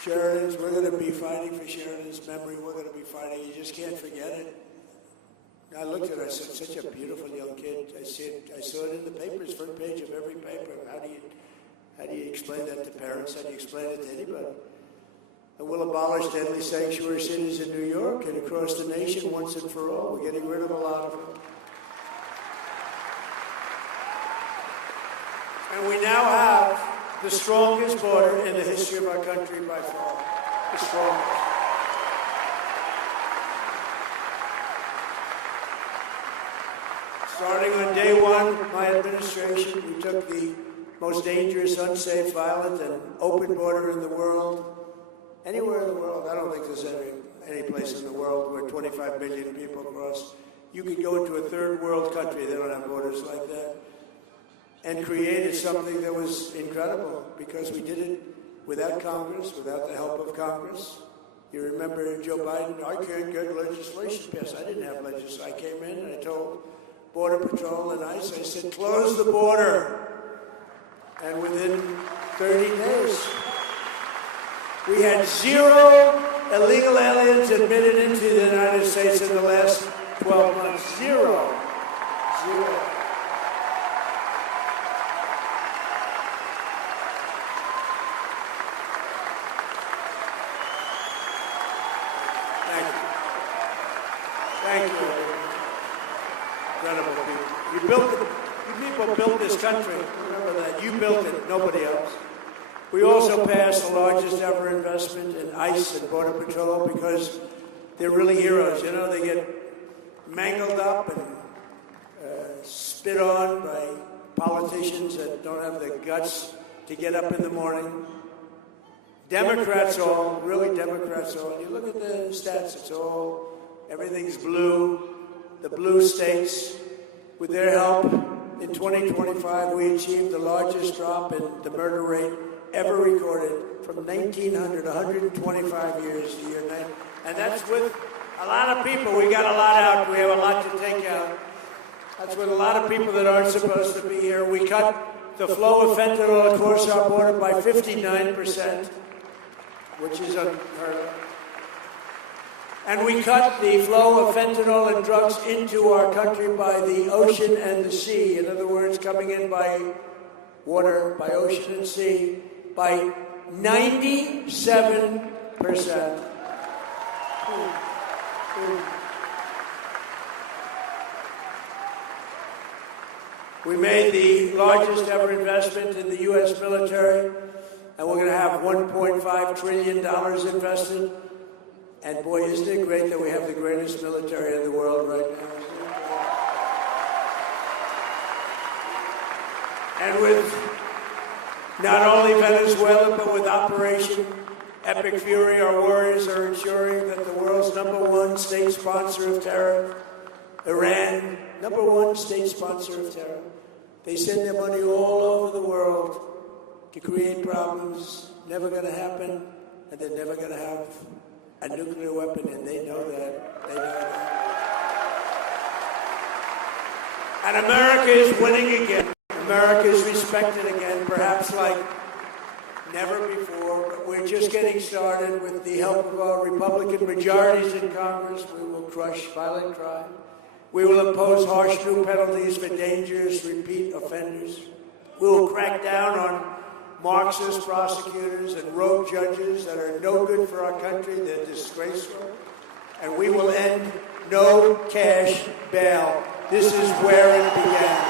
Sheridan's. We're going to be fighting for Sheridan's memory. We're going to be fighting. You just can't forget it. I looked at her, I said, such a beautiful young kid. I saw it in the papers, front page of every paper. How do you explain that to parents? How do you explain it to anybody? And we'll abolish deadly sanctuary cities in New York and across the nation once and for all. We're getting rid of a lot of them. And we now have the strongest border in the history of our country by far. The strongest. Starting on day one of my administration, we took the most dangerous, unsafe, violent, and open border in the world. Anywhere in the world. I don't think there's any place in the world where 25 million people cross. You could go into a third world country, they don't have borders like that, and created something that was incredible because we did it without Congress, without the help of Congress. You remember Joe Biden, I can't get legislation passed. I didn't have legislation. I came in and I told Border Patrol and ICE, I said, close the border. And within 30 days, we had 0 illegal aliens admitted into the United States in the last 12 months. 0. Thank you. Incredible people. You people built this country. Remember that. You built it, nobody else. We also passed the largest ever investment in ICE and Border Patrol because they're really heroes. You know, they get mangled up and spit on by politicians that don't have the guts to get up in the morning. Democrats all, really Democrats all. You look at the stats, it's all, everything's blue. The blue states, with their help, in 2025, we achieved the largest drop in the murder rate ever recorded from 1900, 125 years to year 9. And that's with a lot of people. We got a lot out. We have a lot to take out. That's with a lot of people that aren't supposed to be here. We cut the flow of fentanyl across our border by 59%, which is unheard of. And we cut the flow of fentanyl and drugs into our country by the ocean and the sea. In other words, coming in by water, by ocean and sea, by 97%. We made the largest ever investment in the U.S. military, and we're going to have $1.5 trillion invested. And boy, isn't it great that we have the greatest military in the world right now. And with not only Venezuela, but with Operation Epic Fury, our warriors are ensuring that the world's #1 state sponsor of terror, Iran, #1 state sponsor of terror. They send their money all over the world to create problems, never going to happen, and they're never going to have a nuclear weapon, and they know that. They know that. And America is winning again. America is respected again, perhaps like never before, but we're just getting started. With the help of our Republican majorities in Congress, we will crush violent crime. We will impose harsh new penalties for dangerous repeat offenders. We will crack down on Marxist prosecutors and rogue judges that are no good for our country. They're disgraceful. And we will end no cash bail. This is where it began.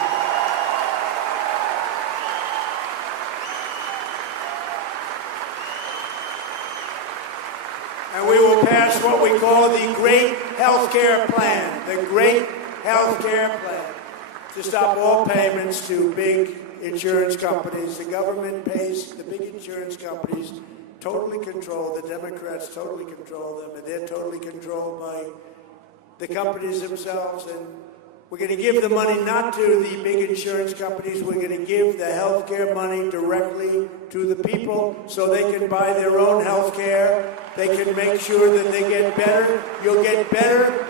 And we will pass what we call the Great Healthcare Plan. The Great Healthcare Plan. To stop all payments to big insurance companies. The government pays the big insurance companies, totally control. The Democrats totally control them, and they're totally controlled by the companies themselves. And we're going to give the money not to the big insurance companies. We're going to give the health care money directly to the people so they can buy their own health care. They can make sure that they get better. You'll get better.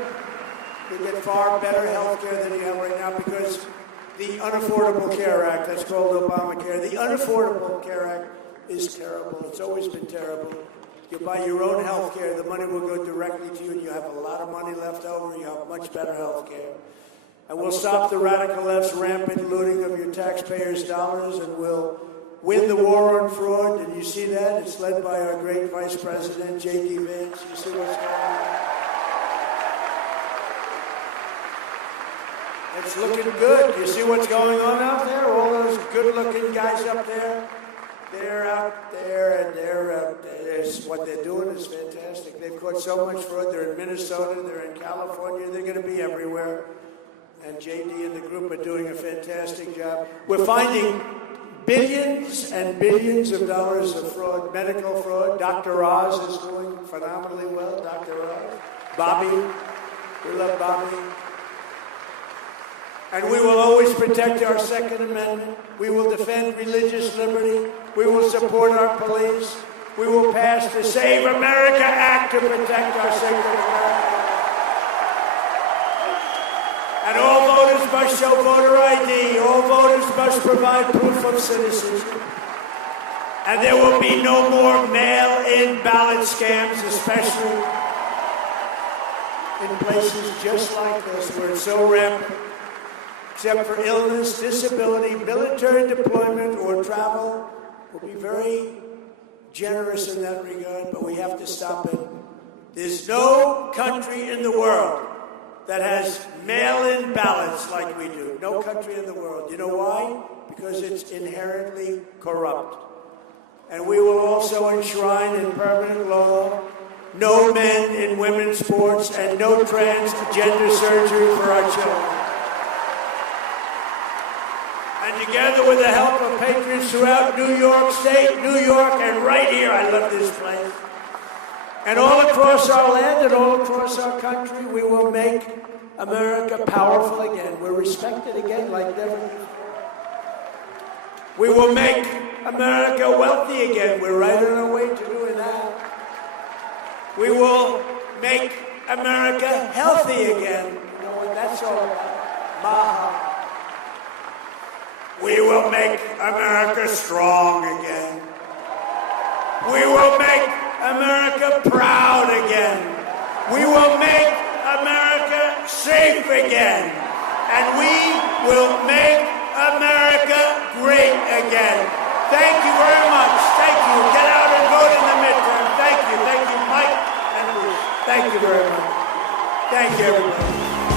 You'll get far better health care than you have right now because the Unaffordable Care Act, that's called Obamacare, the Unaffordable Care Act is terrible. It's always been terrible. You buy your own health care, the money will go directly to you, and you have a lot of money left over, and you have much better health care. And we'll stop the radical left's rampant looting of your taxpayers' dollars, and we'll win the war on fraud. And you see that? It's led by our great Vice President, J.D. Vance. You see what's going on? It's looking good. You see what's going on out there? All those good-looking guys up there, they're out there, and they're out there. What they're doing is fantastic. They've caught so much fraud. They're in Minnesota. They're in California. They're going to be everywhere. And JD and the group are doing a fantastic job. We're finding billions and billions of dollars of fraud, medical fraud. Dr. Oz is doing phenomenally well. Dr. Oz. Bobby. We love Bobby. And we will always protect our Second Amendment. We will defend religious liberty. We will support our police. We will pass the Save America Act to protect our Second Amendment. And all voters must show voter ID. All voters must provide proof of citizenship. And there will be no more mail-in ballot scams, especially in places just like this where it's so rampant. Except for illness, disability, military deployment, or travel. We'll be very generous in that regard, but we have to stop it. There's no country in the world that has mail-in ballots like we do. No country in the world. You know why? Because it's inherently corrupt. And we will also enshrine in permanent law no men in women's sports and no transgender surgery for our children. And together with the help of patriots throughout New York State, New York, and right here, I love this place, and all across our land and all across our country, we will make America powerful again. We're respected again like never before. We will make America wealthy again. We're right on our way to doing that. We will make America healthy again. You know what that's all about? Maha. We will make America strong again. We will make America proud again. We will make America safe again. And we will make America great again. Thank you very much. Thank you. Get out and vote in the midterm. Thank you. Thank you, Mike and Bruce. Thank you very much. Thank you, everybody.